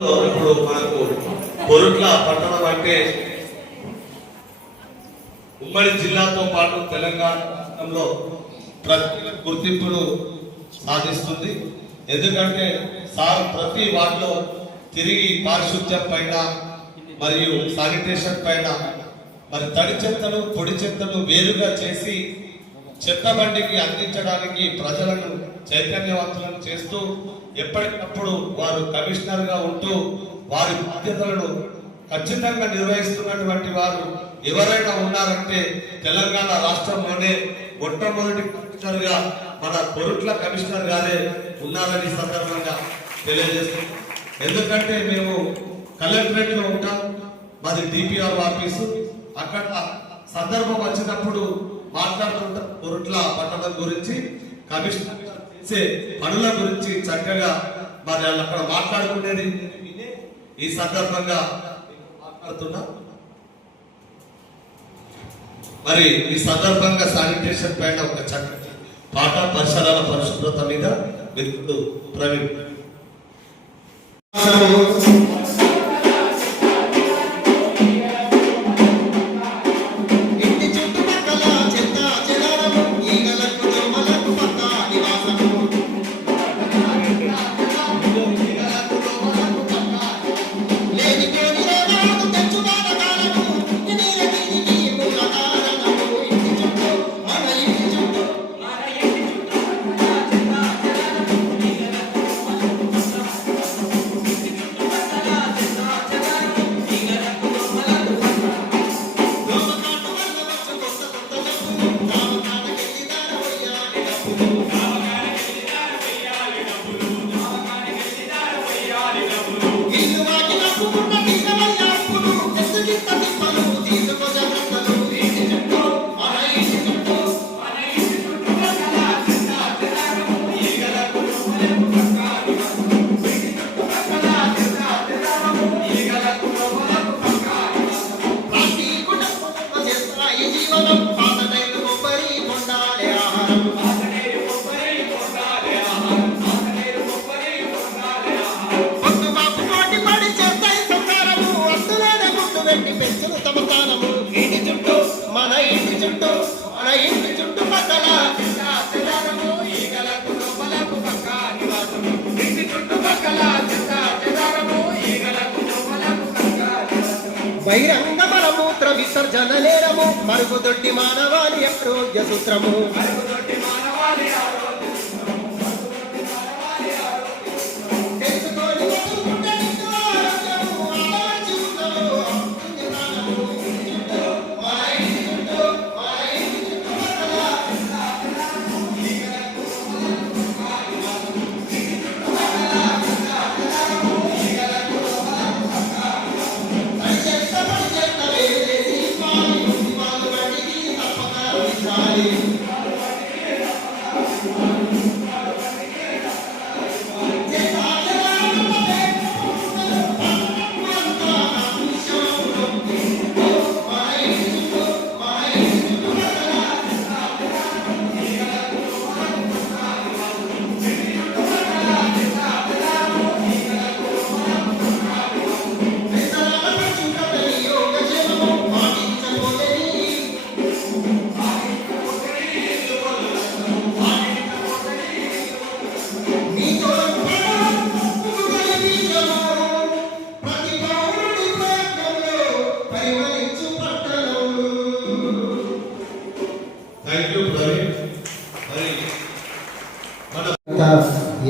ఇప్పుడు మనకు కొరుట్ల పట్టణం అంటే ఉమ్మడి జిల్లాతో పాటు తెలంగాణలో ప్రత్యేక గుర్తింపును సాధిస్తుంది. ఎందుకంటే సార్ ప్రతి వార్డులో తిరిగి పారిశుద్ధ్యం పైన మరియు శానిటేషన్ పైన మరి తడి చెత్తను పొడి చెత్తను వేరుగా చేసి చెత్త బండికి అందించడానికి ప్రజలను చైతన్యవంతులను చేస్తూ ఎప్పటికప్పుడు వారు కమిషనర్ గా ఉంటూ వారి బాధ్యతలను ఖచ్చితంగా నిర్వహిస్తున్నటువంటి వారు ఎవరైనా ఉన్నారంటే తెలంగాణ రాష్ట్రంలోనే మొట్టమొదటి కమిషనర్ గా మన కొరుట్ల కమిషనర్ గారే ఉన్నారని సందర్భంగా తెలియజేస్తున్నాం. ఎందుకంటే మేము కలెక్టరేట్ లో ఉంటాం, మాది డిపిఆర్ ఆఫీసు. అక్కడ సందర్భం వచ్చినప్పుడు మాట్లాడుతుంటాం కొరుట్ల పట్టణం గురించి, కమిషనర్ చేసే పనుల గురించి చక్కగా మరి వాళ్ళు అక్కడ మాట్లాడుకునేది ఈ సందర్భంగా మాట్లాడుతున్నా. మరి ఈ సందర్భంగా శానిటేషన్ పైన ఒక చక్కటి పాట, పరిసరాల పరిశుభ్రత మీద మిత్రుడు ప్రవీణ్. బహిరంగ మలమూత్ర విసర్జన నేరము, మరుగుదొడ్డి మానవాళి ఆరోగ్య సూత్రము.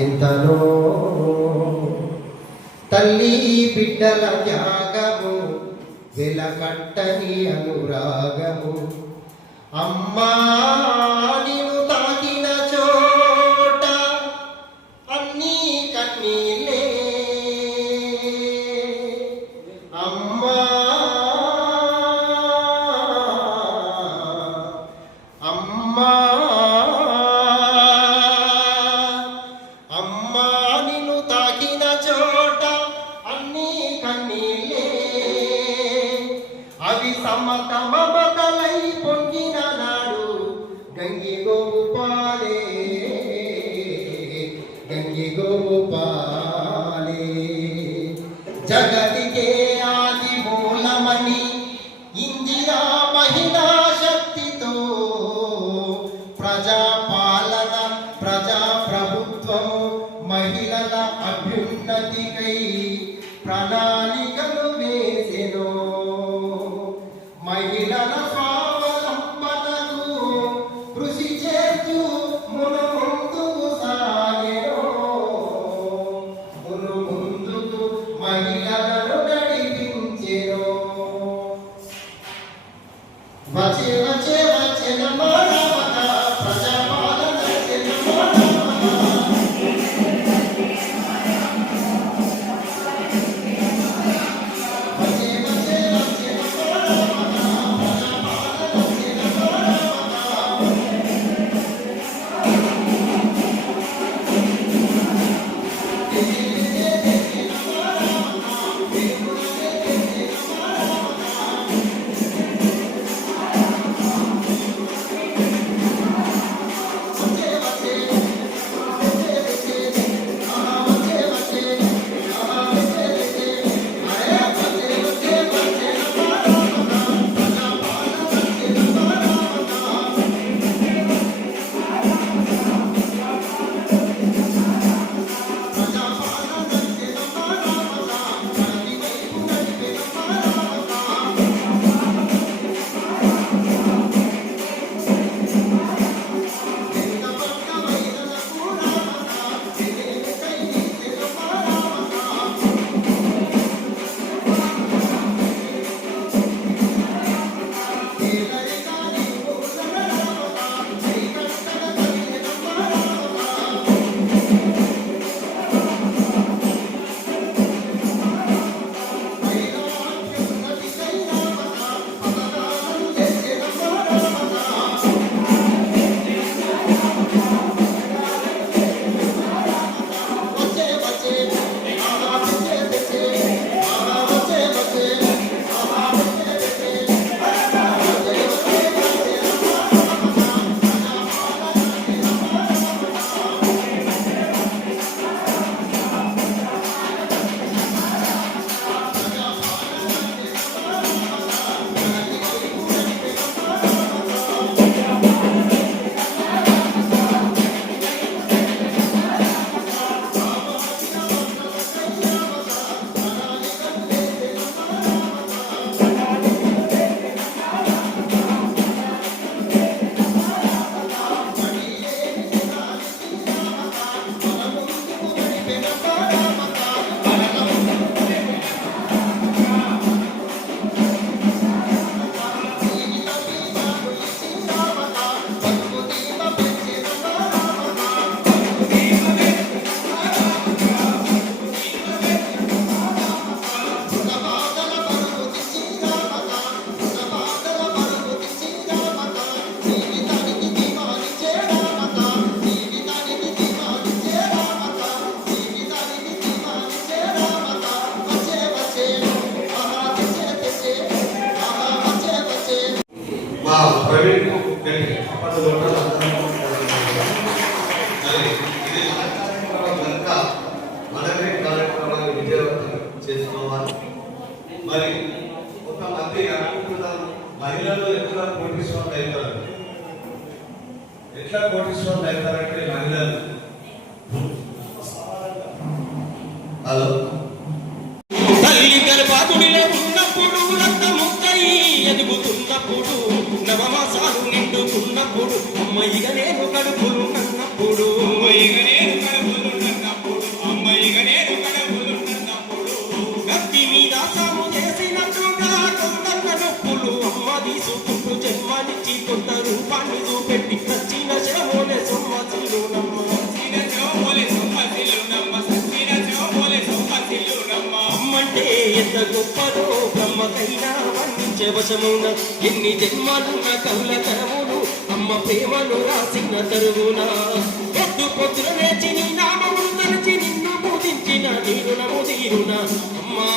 ఎంతనో తల్లి బిడ్డల త్యాగము, వెలకట్టని అనురాగము. అమ్మా నిన్ను తాకిన చోట అన్నీ కన్నీలే. అమ్మా అమ్మా మమతలై పొంగిన నాడు గంగి గోపాలే, గంగి గోపాలే. జగతికే ఆది మూలమని ఇందిరా మహిళా శక్తితో ప్రజాపాలన ప్రజా ప్రభుత్వము మహిళల అభ్యున్నతికై ప్రణాళికలు వేసెను. మహిళల స్వావలంబనకు కృషి చేస్తూ ముందుకు సాగెను. ముందుకు మహిళలను నడిపించెను. వచ్చే వచ్చే వచ్చెన మానవత ప్రజాపాలన చెన మానవత. వచ్చే వచ్చే వచ్చెన మానవత ప్రజాపాలన చెన మానవత. మా ప్రవీణ్ అప్పటి మరి ఇది మన కార్యక్రమం కనుక మనమే కార్యక్రమాన్ని విజయవంతం చేసుకోవాలి. మరి కొంతమంది అనుకుంటున్నారు మహిళలు ఎట్లా కోటీశ్వరులు అవుతారు, ఎట్లా కోటీశ్వరులు అవుతారంటే మహిళలు హలో తల్లి గర్భాగుడిలో ఉన్నప్పుడు రక్తముక్కై ఎదుగుతున్నప్పుడు నవమాసాలు నిండుతున్నప్పుడు అమ్మయ్యగా నేను కడుపులు నన్నప్పుడు కత్తి మీద సాము చేసినట్టుగా కొంత నొప్పులు అమ్మ తీసుకుంటూ జన్మానిచ్చి కొంత రూపాన్ని చూపెట్టి నచ్చిన శమోలే సొమ్మసిలు అమ్మంటే ఎంత గొప్పదో బ్రహ్మకైనా వర్ణించే వశమున ఎన్ని జన్మాలున్న కవుల తరములు అమ్మ ప్రేమను రాసిన తరుగున పొద్దు పొద్దున లేచి నీ నామమును తలచి నిన్ను పూజించిన నీరునము తీరున అమ్మా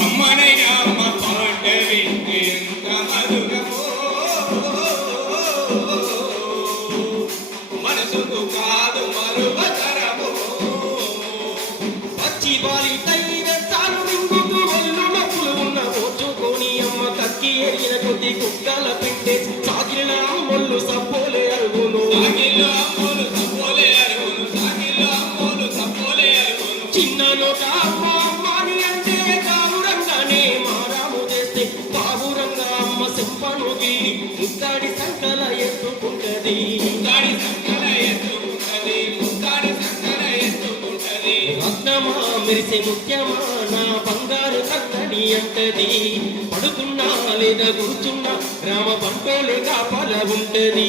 అమ్మనైనా అమ్మ పాట వింటే ఎంత మధురమో మనసుకు కాదు మరువ నోట అమ్మ అమ్మ అని అంటే కావురంగానే మారాము చేస్తే బాబురంగా అమ్మ సింపను గిల్లి ముద్దాడి సంకల ఎత్తుకుంటది ముద్దాడి సంకల ఎత్తుకుంటది ముద్దాడి సంకల ఎత్తుకుంటది రత్నమా మెరిసే ముత్యమా నా బంగారు కత్తని అంటది పడుకున్నా లేదా కూర్చున్నా రామ పంటోలే కాపల ఉంటది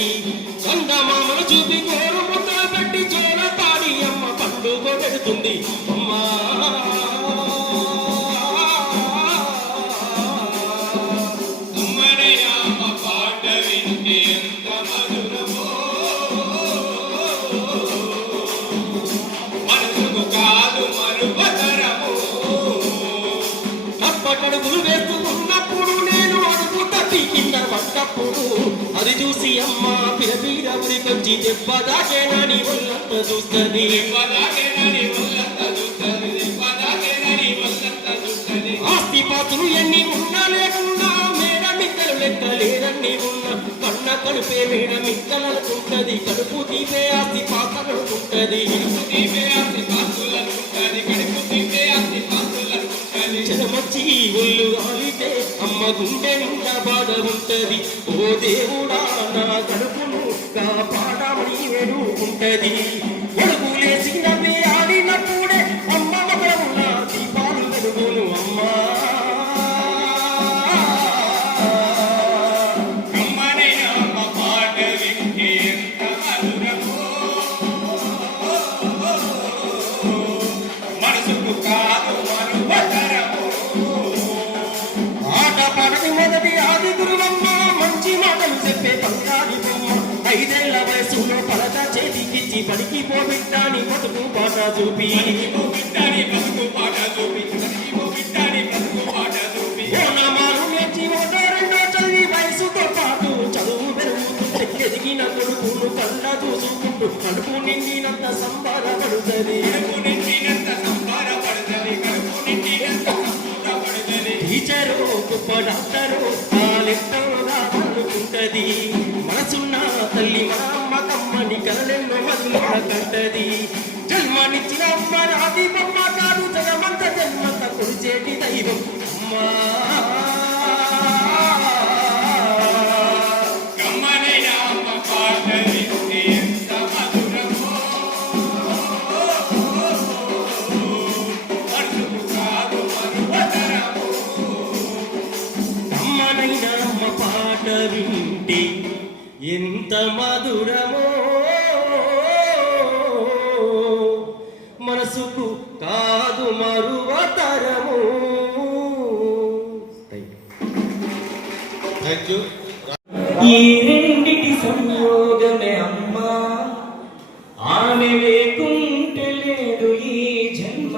చందమామను చూపి కోరు ముద్దలు పెట్టి చోర తాడి అమ్మ పండుగ పెడుతుంది అమ్మా అమ్మనయ్య అమ్మ పాట వింటే ఎంత మధురమో మనసుకు కాదు మరుపతరము తప్పటడుగులు వేస్తూ ఉన్నప్పుడు నేను అడుగు తప్పి కింద పడ్డప్పుడు అది చూసి అమ్మ పిరపీర ఉరికొచ్చి దెబ్బ దాకేనని ఒళ్ళంత చూస్తుంది దెబ్బదాకేనని ఒళ్ళంతా చూస్తది దెబ్బదాకేనని ఒళ్ళంతా చూస్తది ఆస్తి పాతులు ఎన్ని ఉన్నా లేకున్నా మేడ మిక్కలు లెక్క లేరన్ని ఉన్నా కన్న కడుపే మేడ మిక్కలనుకుంటది కడుపు తీపే ఆస్తి పాతనుకుంటది తీపే ఆస్తి పాస్తులనుకుంటది కడుపు తీపే ఆస్తి పాస్తులనుకుంటది చెరమచ్చి ఒళ్ళు ఆలితే అమ్మ గుండె నిండా బాధ ఉంటది ఓ దేవుడా నా కడుపును కాపాడమని వేడుకుంటది ఒడుగు లేచి నవ్వి ఆడినప్పుడే అమ్మ మగమున దీపాలు వెలుగును అమ్మా అమ్మనయ్య అమ్మ పాట వింటే ఎంత మధురమో మనసుకు కాదు మరుపతరము ఆట పాటకి మొదటి ఆది గురువమ్మ మంచి మాటలు చెప్పే బంగారి బొమ్మ 5 ఏళ్ల వయసులో పలక చేతికిచ్చి పడికి పోబిడ్డాని బతుకు పాట చూపి మనకి బిడ్డని బతుకు పాట చూపి మనకి బిడ్డని బతుకు పాట చూపి ఓనమాలు నేర్చి ఒకటో రెండో చదివి వయసుతో పాటు చదువు పెరుగుతుంటే ఎదిగిన కొడుకును కళ్ళ చూసుకుంటూ కడుపు నిండినంత సంబరపడుతుంది కడుపు నిండినంత సంబరపడుతుంది కడుపు నిండినంత సంబరపడుతుంది టీచరు గొప్ప డాక్టరు తాలెట్టోగా అనుకుంటది మనసున్న తల్లి మా అమ్మ కమ్మని కలలెన్నో మధుర కంటది జన్మనిచ్చిన అమ్మ రాది బొమ్మ కాదు జగమంత జన్మంత కొలిచేటి దైవం అమ్మా అమ్మనయ్య అమ్మ పాట వింటే ఎంత మధురమో మనసుకు కాదు మరుపతరము అమ్మనైన అమ్మ పాట వింటే ఎంత మధురమో మనసుకు కాదు మరువతరము థ్యాంక్ యూ. ఈ రెండిటి సంయోగమే అమ్మా ఆమె లేకుంటే లేదు ఈ జన్మ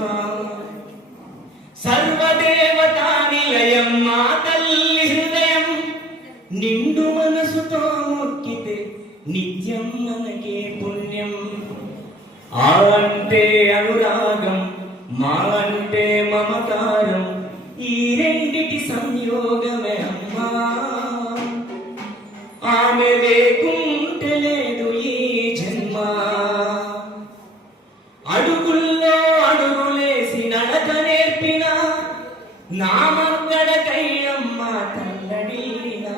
సర్వదేవతా నిలయం మా తల్లి హృదయం నిండు మనసుతో మొక్కితే నిత్యం మనకే పుణ్యం ఆ అంటే అనురాగం మా అంటే మమకారం ఈ రెండిటి సంయోగమే అమ్మా ఆమె లేకుంటే లేదు ఈ జన్మ అడుగుల్లో అడుగులేసి నడక నేర్పిన నా మంగళకై అమ్మ తల్లడినా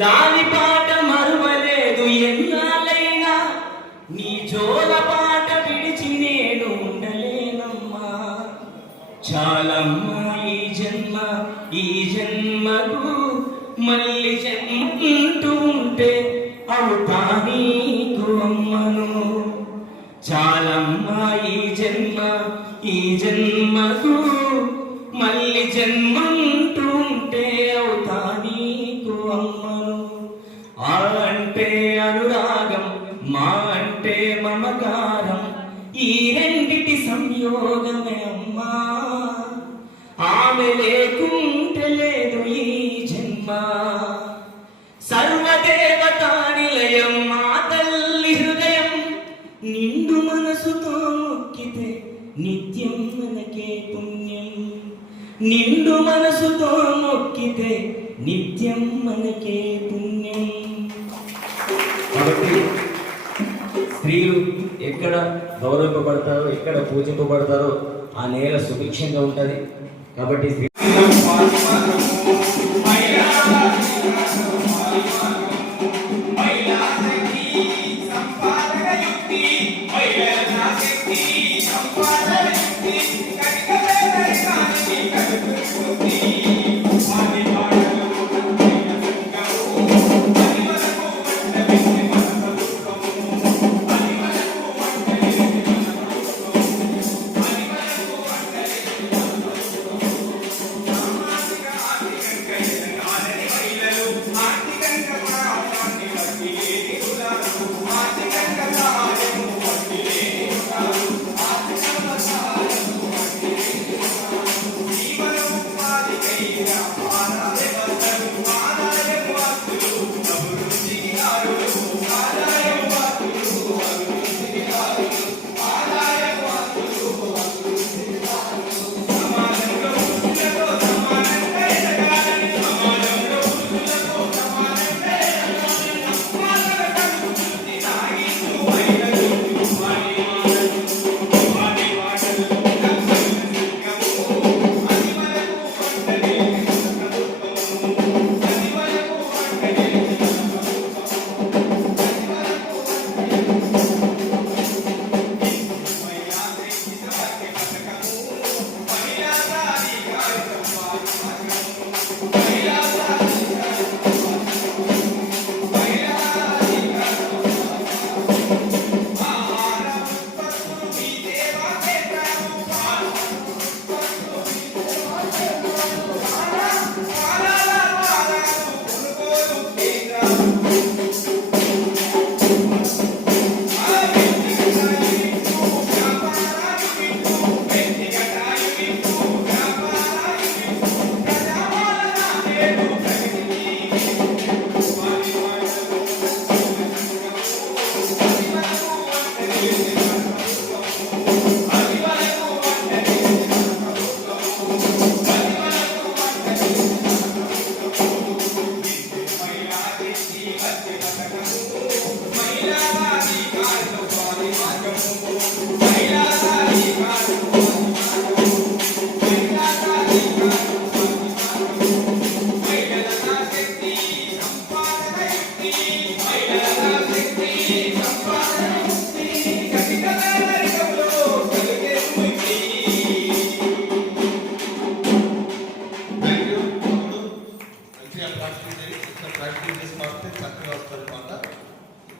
లాలి పాట మరువలేదు ఎన్నాళ్ళైనా నీ జోల పాట విడిచి నేను ఉండలేనమ్మా చాలమ్మా ఈ జన్మకు మళ్ళీ జన్మంటూ ఉంటే అవుతా నీకు అమ్మను చాలమ్మా ఈ జన్మకు మళ్ళీ జన్మంటూ ఉంటే అవుతా నీకు అమ్మను ఆ అంటే అనురాగం మా అంటే మమకారం ఈ రెండిటి సంయోగమే అమ్మా ఆమె లేకుంటే లేదు ఈ జన్మ సర్వదేవతా నిలయం మా తల్లి హృదయం నిండు మనసుతో మొక్కితే నిత్యం మనకే పుణ్యం నిండు మనసుతో మొక్కితే నిత్యం మనకే పుణ్యం. కాబట్టి స్త్రీలు ఎక్కడ గౌరవింపబడతారో ఎక్కడ పూజింపబడతారో ఆ నేల సుభిక్షంగా ఉంటుంది. కాబట్టి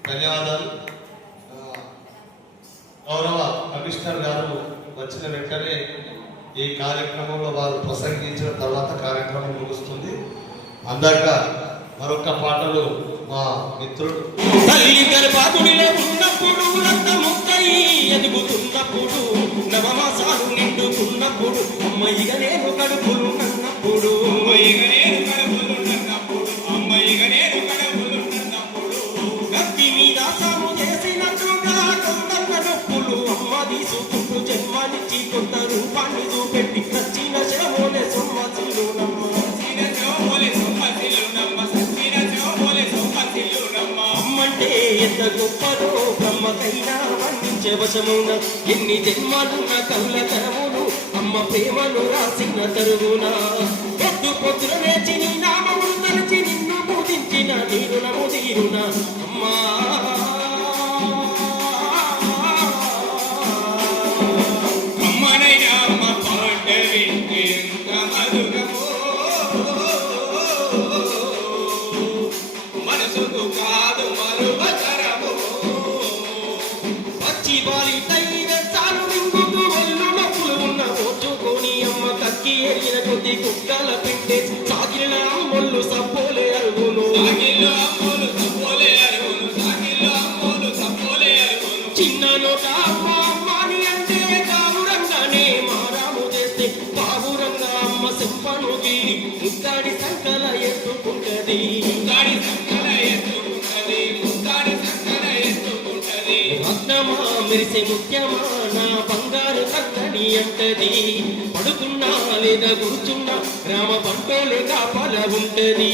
ధన్యవాదాలు. గౌరవ కమిషనర్ గారు వచ్చిన వెంటనే ఈ కార్యక్రమంలో వారు ప్రసంగించిన తర్వాత కార్యక్రమం ముగుస్తుంది. అందాక మరొక పాటలు మా మిత్రుడు తల్లి గర్భాగుడిలో ఉన్నప్పుడు రక్తముక్కై ఎదుగుతున్నప్పుడు నవమాసాలు నిండుకున్నప్పుడు అమ్మయ్యగా నేను కడుపులు నన్నప్పుడు గట్టి మీద సాము చేసినట్టుగా కొంత నొప్పులు అమ్మ తీసుకుంటూ జన్మానిచ్చి కొత్త రూపాన్ని చూపెట్టి నచ్చిన శవోలే సొమ్మసిల్లు అమ్మంటే ఎంత గొప్పలో బ్రహ్మకైనా వర్ణించే వశమున ఎన్ని జన్మాలున్న కళ్ళ కరములు అమ్మ ప్రేమను రాసిన తరువున పొద్దు పొద్దున లేచి నీ నామమును తలచి నిన్ను పూజించిన నీరునము తీరున అమ్మా అమ్మనైనా అమ్మ పాట వింటే ఎంత మధురమో మనసుకు కాదు మరువతరము పచ్చి బాలి తైవెత్తాలు మింగుతూ వెళ్ళు నొప్పులు ఉన్న ఓచుకొని అమ్మ కక్కి ఎరిగిన కొద్ది కుక్కల పిండే సాగిన అమ్మొల్లు సప్పోలే అరుగును చిన్న నోట అమ్మ అమ్మని అంటే కావురంగానే మారాము చేస్తే బావురంగా అమ్మ సింపను గీరి ముత్తాడి సంకల ఎత్తుకుంటది రత్నమా మెరిసే ముత్యమా నా బంగారు కక్కని అంటది పడుకున్నా లేదా కూర్చున్నా గ్రామ పంటోలే కాపల ఉంటది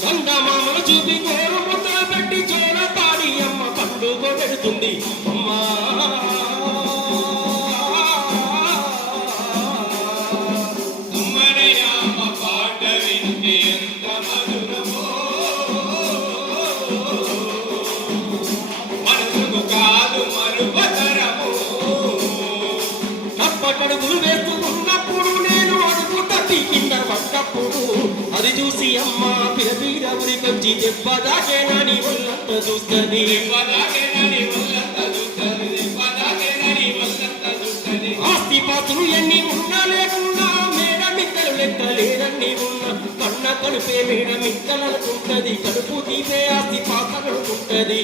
చందమామను చూపి కోరు ముద్దలు పెట్టి చోర పాడి అమ్మ పండుగ పెడుతుంది అమ్మా తీసుకొచ్చి దెబ్బ దాకేనని ఒళ్ళంత చూస్తుంది. ఆస్తి పాత్రులు ఎన్ని ఉన్నా లేకున్నా మేడ మిద్దలు లెక్క లేరన్ని ఉన్నా కన్న కడుపే మేడ మిద్దలనుకుంటది. కడుపు తీపే ఆస్తి పాత్రలుంటది.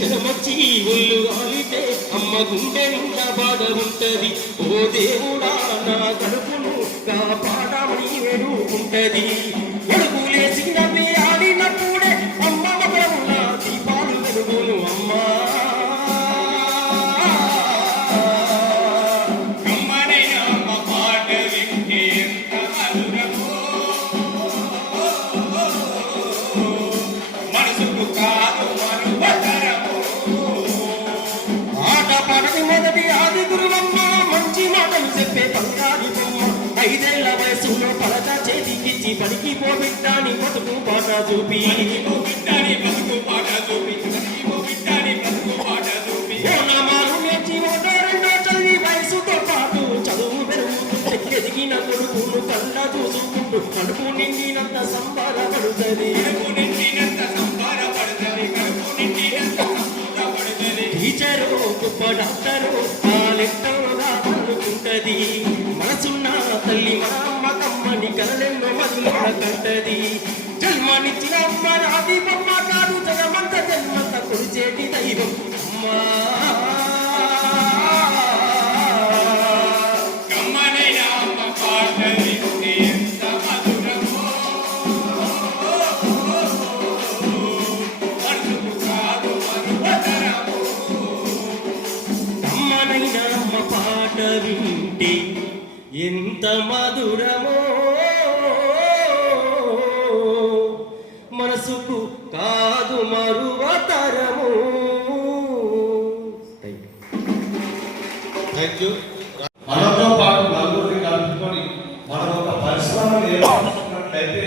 జనమచ్చి ఒళ్ళు ఆలితే అమ్మ గుండె నిండా బాధ ఉంటది. ఓ దేవుడా నా కడుపును కాపాడమని వేడుకుంటది. అడుగులేసి నవ్వి ఆడినప్పుడే అమ్మ మగవున దీపాలు వెలుగును అమ్మా. మొదటి ఆది గురువమ్మ మంచి మాటలు చెప్పే బంగారి బొమ్మ. 5 ఏళ్ల వయసులో పలక చేతికిచ్చి పనికి పోబిడ్డాని బతుకు పాట చూపి నామాలు నేర్చి 1-2 చదివి వయసుతో పాటు చదువు పెరుగుతుంటే ఎదిగిన కొడుకును కళ్ళ చూసుకుంటూ కడుపు నిండినంత సంబరపడుతుంది. టీచరు గొప్ప డాక్టరు తాలెట్టగా అనుకుంటది. మనసున్న తల్లి మన అమ్మ కమ్మని కలలెన్నో మధుర కంటది. జన్మనిచ్చిన అమ్మ రాది బొమ్మ కాదు జగమంత జన్మంత కొలిచేటి దైవం అమ్మా. వింటే ఎంత మధురమో మనసుకు కాదు మరువతరము. Thank you. మనతో పాటు నలుగురిని కలుపుకొని మనం ఒక పరిశ్రమను ఏర్పరుచుకున్నట్లయితే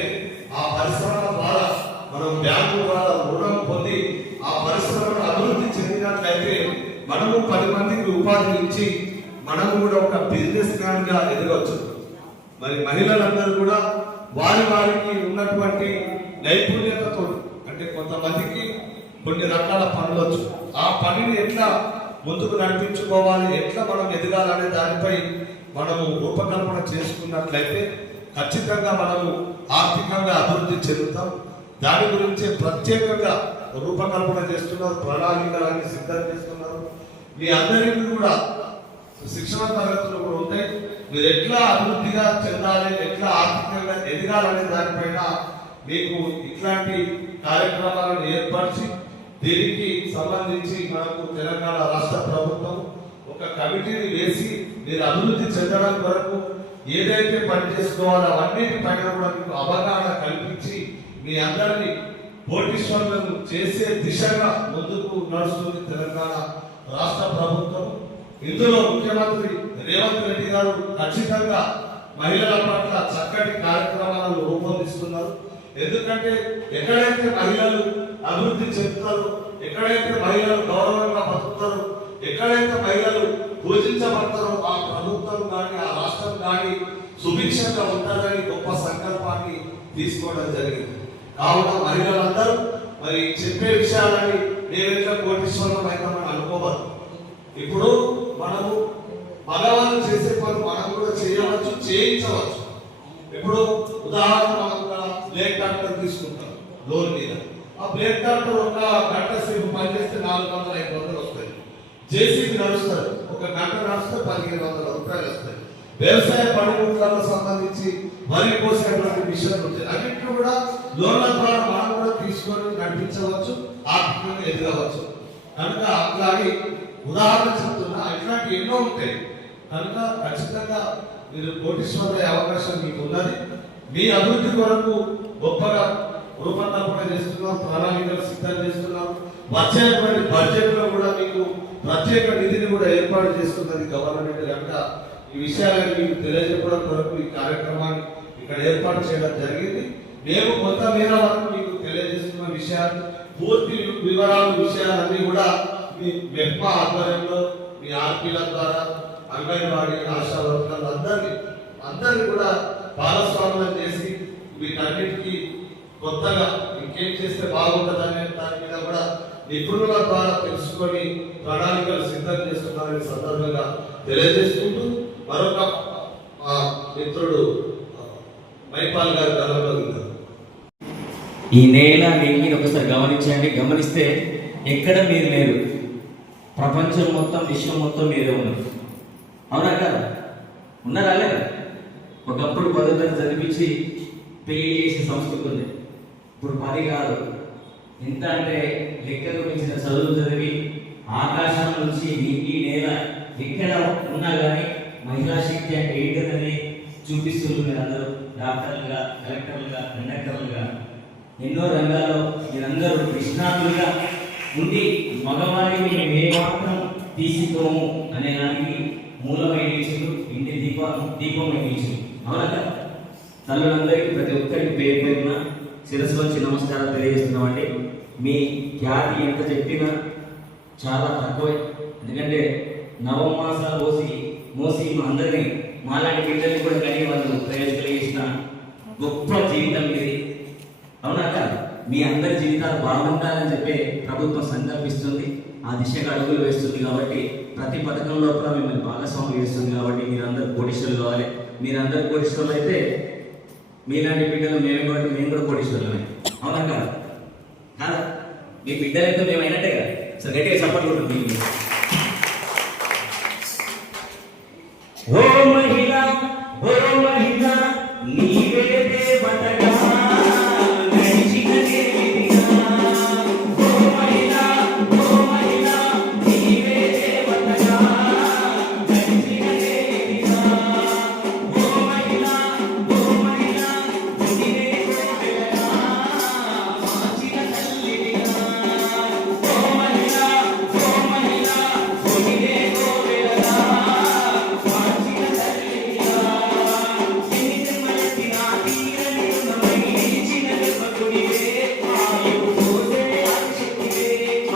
ఆ పరిశ్రమ ద్వారా మనం బ్యాంకు ద్వారా రుణం పొంది ఆ పరిశ్రమను అభివృద్ధి చెందినట్లయితే మనము 10 మందికి ఉపాధి ఇచ్చి మనము కూడా ఒక బిజినెస్ మ్యాన్ గా ఎదగవచ్చు. మరి మహిళలందరూ కూడా వారికి ఉన్నటువంటి నైపుణ్యతతో, అంటే కొంతమందికి కొన్ని రకాల పనులు వచ్చు, ఆ పనిని ఎట్లా ముందుకు నడిపించుకోవాలి, ఎట్లా మనం ఎదగాలనే దానిపై మనము రూపకల్పన చేసుకున్నట్లయితే ఖచ్చితంగా మనము ఆర్థికంగా అభివృద్ధి చెందుతాం. దాని గురించి ప్రత్యేకంగా రూపకల్పన చేస్తున్నారు, ప్రణాళికలన్నీ సిద్ధం చేస్తున్నారు. మీ అందరికీ కూడా శిక్షణ తరగతులు కూడా ఉంటాయి. మీరు ఎట్లా అభివృద్ధిగా చెందాలి, ఎట్లా ఆర్థికంగా ఎదగాలనే దానిపైన మీకు ఇట్లాంటి కార్యక్రమాలను ఏర్పరిచి దీనికి సంబంధించి మనకు తెలంగాణ రాష్ట్ర ప్రభుత్వం ఒక కమిటీని వేసి మీరు అభివృద్ధి చెందడం వరకు ఏదైతే పని చేసుకోవాలో అవన్నిటి పైన కూడా మీకు అవగాహన కల్పించి మీ అందరినీ కోటీశ్వరులను చేసే దిశగా ముందుకు నడుస్తుంది తెలంగాణ రాష్ట్ర ప్రభుత్వం. ఇందులో ముఖ్యమంత్రి రేవంత్ రెడ్డి గారు ఖచ్చితంగా మహిళల పట్ల చక్కటి కార్యక్రమాలను రూపొందిస్తున్నారు. ఎందుకంటే ఎక్కడైతే మహిళలు అభివృద్ధి చెందుతారో, ఎక్కడైతే మహిళలు గౌరవంగా బతుకుతారో, ఎక్కడైతే మహిళలు పూజించబడతారో ఆ ప్రభుత్వం కానీ ఆ రాష్ట్రం కానీ సుభిక్షంగా ఉంటుందని గొప్ప సంకల్పాన్ని తీసుకోవడం జరిగింది. కావున మహిళలందరూ మరి చెప్పే విషయాలని నేనెట్లా కోటీశ్వరం అవుతామని అనుకోవద్దు. ఇప్పుడు మనము మగవాళ్ళు చేసే పని మనం కూడా చేయవచ్చు, చేయించవచ్చు. ఇప్పుడు ఉదాహరణ మనం బ్లేడ్ డాక్టర్ తీసుకుంటాం లోన్ మీద. ఆ బ్లేడ్ డాక్టర్ ఒక గంట సేపు పనిచేస్తే 400-500 వస్తాయి. జేసీబీ నడుస్తారు, ఒక గంట నడిస్తే 1500 రూపాయలు వస్తాయి. వ్యవసాయ పనిముట్లకు సంబంధించి వరి కోసేటువంటి మిషన్లు ఉంటాయి. అన్నింటినీ కూడా లోన్ల ద్వారా మనం కూడా తీసుకొని నడిపించవచ్చు, ఆర్థికంగా ఎదగవచ్చు. కనుక అట్లాగే ఉదాహరణ చెప్తున్నా, ఇట్లాంటి ఎన్నో ఉంటాయి. కనుక ఖచ్చితంగా మీరు కోటీశ్వరులయ్యే అవకాశం మీకు ఉన్నది. మీ అభివృద్ధి కొరకు గొప్పగా రూపకల్పన చేస్తున్నారు, ప్రణాళికలు సిద్ధం చేస్తున్నారు. వచ్చేటువంటి బడ్జెట్ లో కూడా మీకు ప్రత్యేక నిధిని కూడా ఏర్పాటు చేస్తున్నది గవర్నమెంట్. కనుక ఈ విషయాలను మీకు తెలియజెప్పడం కొరకు ఈ కార్యక్రమాన్ని ఇక్కడ ఏర్పాటు చేయడం జరిగింది. మేము కొంతమేర వరకు మీకు తెలియజేస్తున్న విషయాలు, పూర్తి విషయాలన్నీ కూడా మీ మెప్మా ఆధ్వర్యంలో మీ ఆర్పీల ద్వారా అంగన్వాడీ ఆశా వర్కర్లు అందరినీ కూడా భాగస్వామ్యం చేసి వీటన్నిటికీ కొత్తగా ఇంకేం చేస్తే బాగుంటుందనే దాని మీద కూడా నిపుణుల ద్వారా తెలుసుకొని ప్రణాళికలు సిద్ధం చేస్తున్నారనే సందర్భంగా తెలియజేసుకుంటూ మరొక మా మిత్రుడు మైపాల్ గారి గతంలో ఉన్నారు. ఈ నేల నీటిని ఒకసారి గమనించండి. గమనిస్తే ఎక్కడ మీరు లేరు, ప్రపంచం మొత్తం విశ్వం మొత్తం మీరే ఉన్నారు. అవునా కదా? ఉన్నారా లేదా? ఒకప్పుడు 10వ తరగతి చదివించి పెళ్లి చేసే సంస్కృతి ఉంది. ఇప్పుడు 10 కాదు, ఎంత అంటే లెక్కకు మించిన చదువులు చదివి ఆకాశం నుంచి నీటి నేల ఎక్కడ ఉన్నా కానీ మహిళా శక్తి అంటే ఏంటని చూపిస్తున్నారు. మీరు అందరూ డాక్టర్లుగా, కలెక్టర్లుగా, కండక్టర్లుగా ఎన్నో రంగాల్లో మీరందరూ నిష్ణాతులుగా ఉండి మగవారిని మేము ఏ మాత్రం తీసుకోము అనే దానికి మూలమైన ఇంటి దీపం వేయించు. అవునా కదా? తల్లులందరికీ ప్రతి ఒక్కరికి పేరు పేరున శిరస్సు వచ్చి నమస్కారాలు తెలియజేస్తున్నామండి. మీ ఖ్యాతి ఎంత చెప్పినా చాలా తక్కువే. ఎందుకంటే నవమాసాలు మోసి మా అందరినీ మాలాంటి బిడ్డల్ని కూడా కానీ వాళ్ళు ప్రయోజకులు చేసిన గొప్ప జీవితం ఇది. అవునా కదా? మీ అందరి జీవితాలు బాగుంటారని చెప్పే ప్రభుత్వం సంకల్పిస్తుంది, ఆ దిశగా అడుగులు వేస్తుంది. కాబట్టి ప్రతి పథకంలో కూడా మిమ్మల్ని భాగస్వామ్యం చేస్తుంది. కాబట్టి మీరందరూ కోటీశ్వరులు కావాలి. మీరందరూ కోటీశ్వరులు అయితే మీలాంటి బిడ్డలు మేము కూడా కోటీశ్వరులమే. అవునా కదా? కాదా? మీ బిడ్డలైతే మేము అయినట్టే కదా? సరే గట్టిగా చప్పట్లు ఉంటుంది. ఓ మహిళ, ఓ మహిళ, నీవే దేవతగా నడిచిన దేవిగా. ఓ మహిళ, ఓ మహిళ, నీవే దేవతగా నడిచిన దేవిగా. ఓ మహిళ, ఓ మహిళ, నీవే కోవెలగా మార్చిన తల్లివిగా. ఓ మహిళ, ఓ మహిళ, నీవే కోవెలగా మార్చిన తల్లివిగా. ఎన్ని జన్మలెత్తినా తీరని రుణమై నిలిచిన నిర్మకుడివే. ఆయువు పోసే ఆశక్తివే,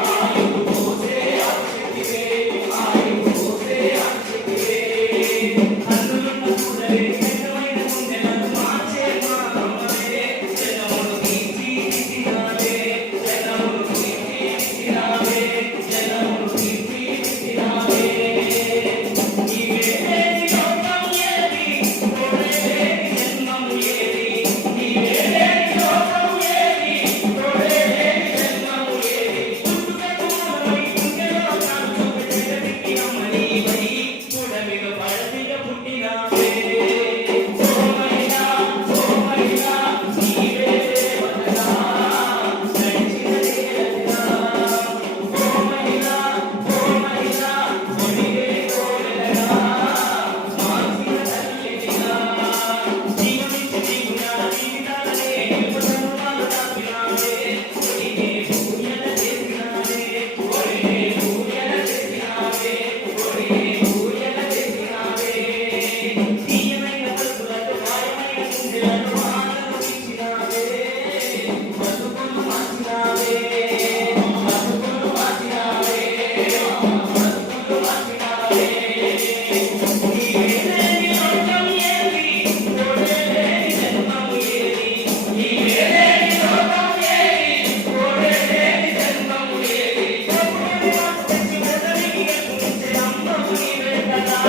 ఆయువు పోసే ఆశక్తివే, ఆయువు పోసే ఆశక్తివే. కన్నులున్న చూడలే నిజమైన గుండెలను మార్చే మా అమ్మవే. జనమును తీర్చి దిద్దినావే, జనమును తీర్చి దిద్దినావే, జనమును తీర్చి దిద్దినావే. నీవే లేని లోకం ఏది, తోడే లేని జన్మం ఏది. నీవే లేని లోకం ఏది, తోడే లేని జన్మం ఏది. పుట్టుకకు మూలమై గుండెలో కాల్చు జగతికి అమ్మ నీవై పుడమిలో పడతిగా పుట్టినావే. ఓ మహిళ, ఓ మహిళ, నీవే దేవతగా నడిచిన దేవతగా. ఓ మహిళ, ఓ మహిళ, నీవే కోవెలగా మార్చిన తల్లివిగా. జీవమిచ్చి జీవునా జీవితాలనే నిలుపుటను వాళ్ళు దాపినావే. ఒడినే పూజల చేసినావే, ఒడినే పూజల చేసినావే, ఒడినే పూజల చేసినావే. తీయమైన పలుకులతో మాయమైన గుండెలను ఆనందించినావే. బతుకులు మార్చినావే, బతుకులు మార్చినావే, బతుకులు మార్చినావే. నీవే లేని లోకం ఏది, తోడే లేని జన్మం ఏది. నీవే లేని లోకం ఏది, తోడే లేని జన్మం ఏది. ప్రభువుని మాకు తెచ్చి బ్రతనికి ఎక్కించే అమ్మవు నీవే కదా.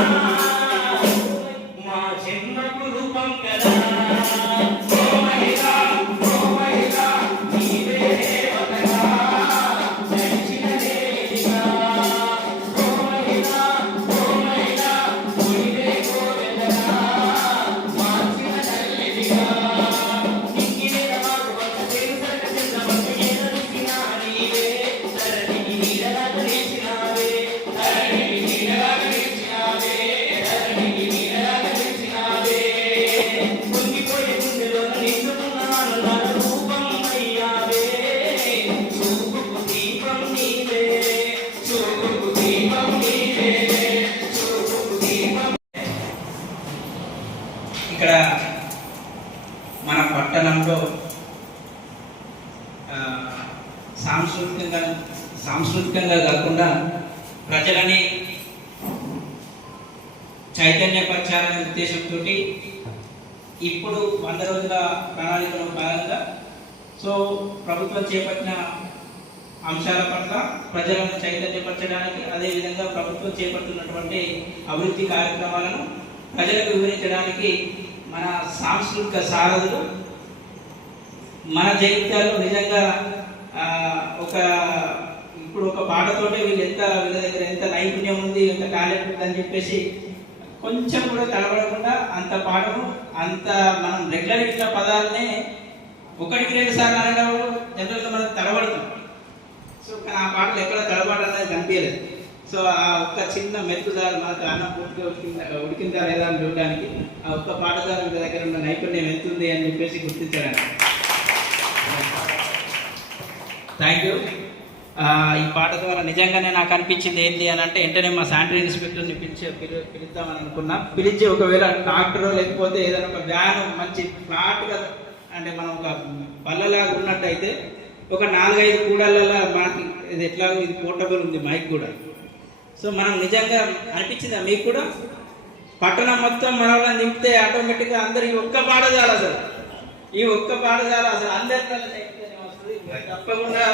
మా జన్మకు రూపం కదా. ఓ మహిళ, ఓ మహిళ, నీవే దేవతగా నడిచిన దేవిగా. ఓ మహిళ, ఓ మహిళ, నీవే కోవెలగా మార్చిన తల్లివిగా. నిక్కినేల మాకు వంత తెలుసక చిన్నవంతు ఎదరిసినా నీవే. ధరణికి నీడలాగా నిలిచినావే, ధరణికి నీడలాగా నిలిచినావే, ధరణికి నీడలాగా నిలిచినావే. పొంగిపోయే గుండెలోన నిండుకున్న ఆనందాల రూపం అయ్యావే. చూపుకు దీపం నీవే, చూపుకు దీపం నీవే, చూపుకు దీపం. ఇక్కడ మన పట్టణంలో సాంస్కృతికంగా కాకుండా ప్రజలని చైతన్యపరచాలనే ఉద్దేశంతో ఇప్పుడు 100 రోజుల ప్రణాళికలో భాగంగా సో ప్రభుత్వం చేపట్టిన అంశాల పట్ల ప్రజలను చైతన్యపరచడానికి, అదేవిధంగా ప్రభుత్వం చేపడుతున్నటువంటి అభివృద్ధి కార్యక్రమాలను ప్రజలకు వివరించడానికి మన సాంస్కృతిక సారథులు మన జగిత్యాలలో నిజంగా ఇప్పుడు ఒక పాటతోటే వీళ్ళ దగ్గర ఎంత నైపుణ్యం ఉంది, ఎంత టాలెంట్ ఉంది అని చెప్పేసి కొంచెం కూడా తడబడకుండా అంత పాటను అంత మనం రెగ్యులర్ ఇచ్చిన పదాలనే 1-2 సార్లు అనేటప్పుడు జనరల్గా మనం తడబడతాం. సో ఆ పాటలు ఎక్కడ తడబడనేది కనిపించలేదు. సో ఆ ఒక్క చిన్న మెట్టుదారు మనకు అన్నం పూర్తిగా ఉడికిందా లేదా అని చూడడానికి ఆ ఒక్క పాటదారు మీ దగ్గర ఉన్న నైపుణ్యం ఎంతుంది అని చెప్పేసి గుర్తించడానికి థ్యాంక్ యూ. ఈ పాట ద్వారా నిజంగానే నాకు అనిపించింది ఏంటి అని అంటే వెంటనే మా శానిటరీ ఇన్స్పెక్టర్ని పిలుద్దామని అనుకున్నా. పిలిచి ఒకవేళ ట్రాక్టర్ లేకపోతే ఏదైనా ఒక వ్యాన్ మంచి ఫ్లాట్గా అంటే మనం ఒక బల్లలాగా ఉన్నట్టయితే ఒక 4-5 కూడళ్ళ మనకి ఇది ఎట్లా ఇది పోర్టబుల్ ఉంది మైక్ కూడా. సో మనం నిజంగా అనిపించిందా మీకు కూడా? పట్టణం మొత్తం మన వాళ్ళని నింపితే ఆటోమేటిక్గా అందరు ఈ ఒక్క పాట చాలు, అసలు ఈ ఒక్క పాట చాలు, అసలు అందరికీ వస్తుంది. తప్పకుండా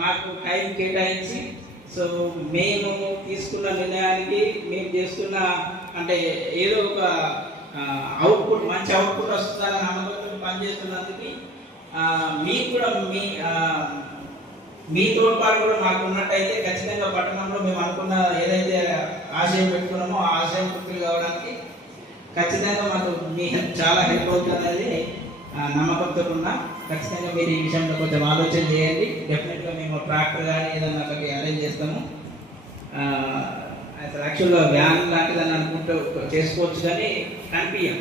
మాకు టైం కేటాయించి సో మేము తీసుకున్న నిర్ణయానికి మేము చేస్తున్న అంటే ఏదో ఒక అవుట్పుట్ మంచి అవుట్పుట్ వస్తుందని నమ్మకంతో పనిచేస్తున్నందుకు మీకు కూడా మీ తోడ్పాటు కూడా మాకు ఉన్నట్టయితే ఖచ్చితంగా పట్టణంలో మేము అనుకున్న ఏదైతే ఆశయం పెట్టుకున్నామో ఆ ఆశయం పూర్తి కావడానికి ఖచ్చితంగా మాకు మీ చాలా హెల్ప్ అవుతుంది అనేది నమ్మకంతో ఉన్నా. ఖచ్చితంగా మీరు ఈ విషయంలో కొంచెం ఆలోచన చేయండి. డెఫినెట్గా మేము ట్రాక్టర్ కానీ ఏదన్నా అక్కడికి అరేంజ్ చేస్తాము. అసలు యాక్చువల్గా వ్యాన్ లాంటిదని అనుకుంటూ చేసుకోవచ్చు కానీ కనిపించాం,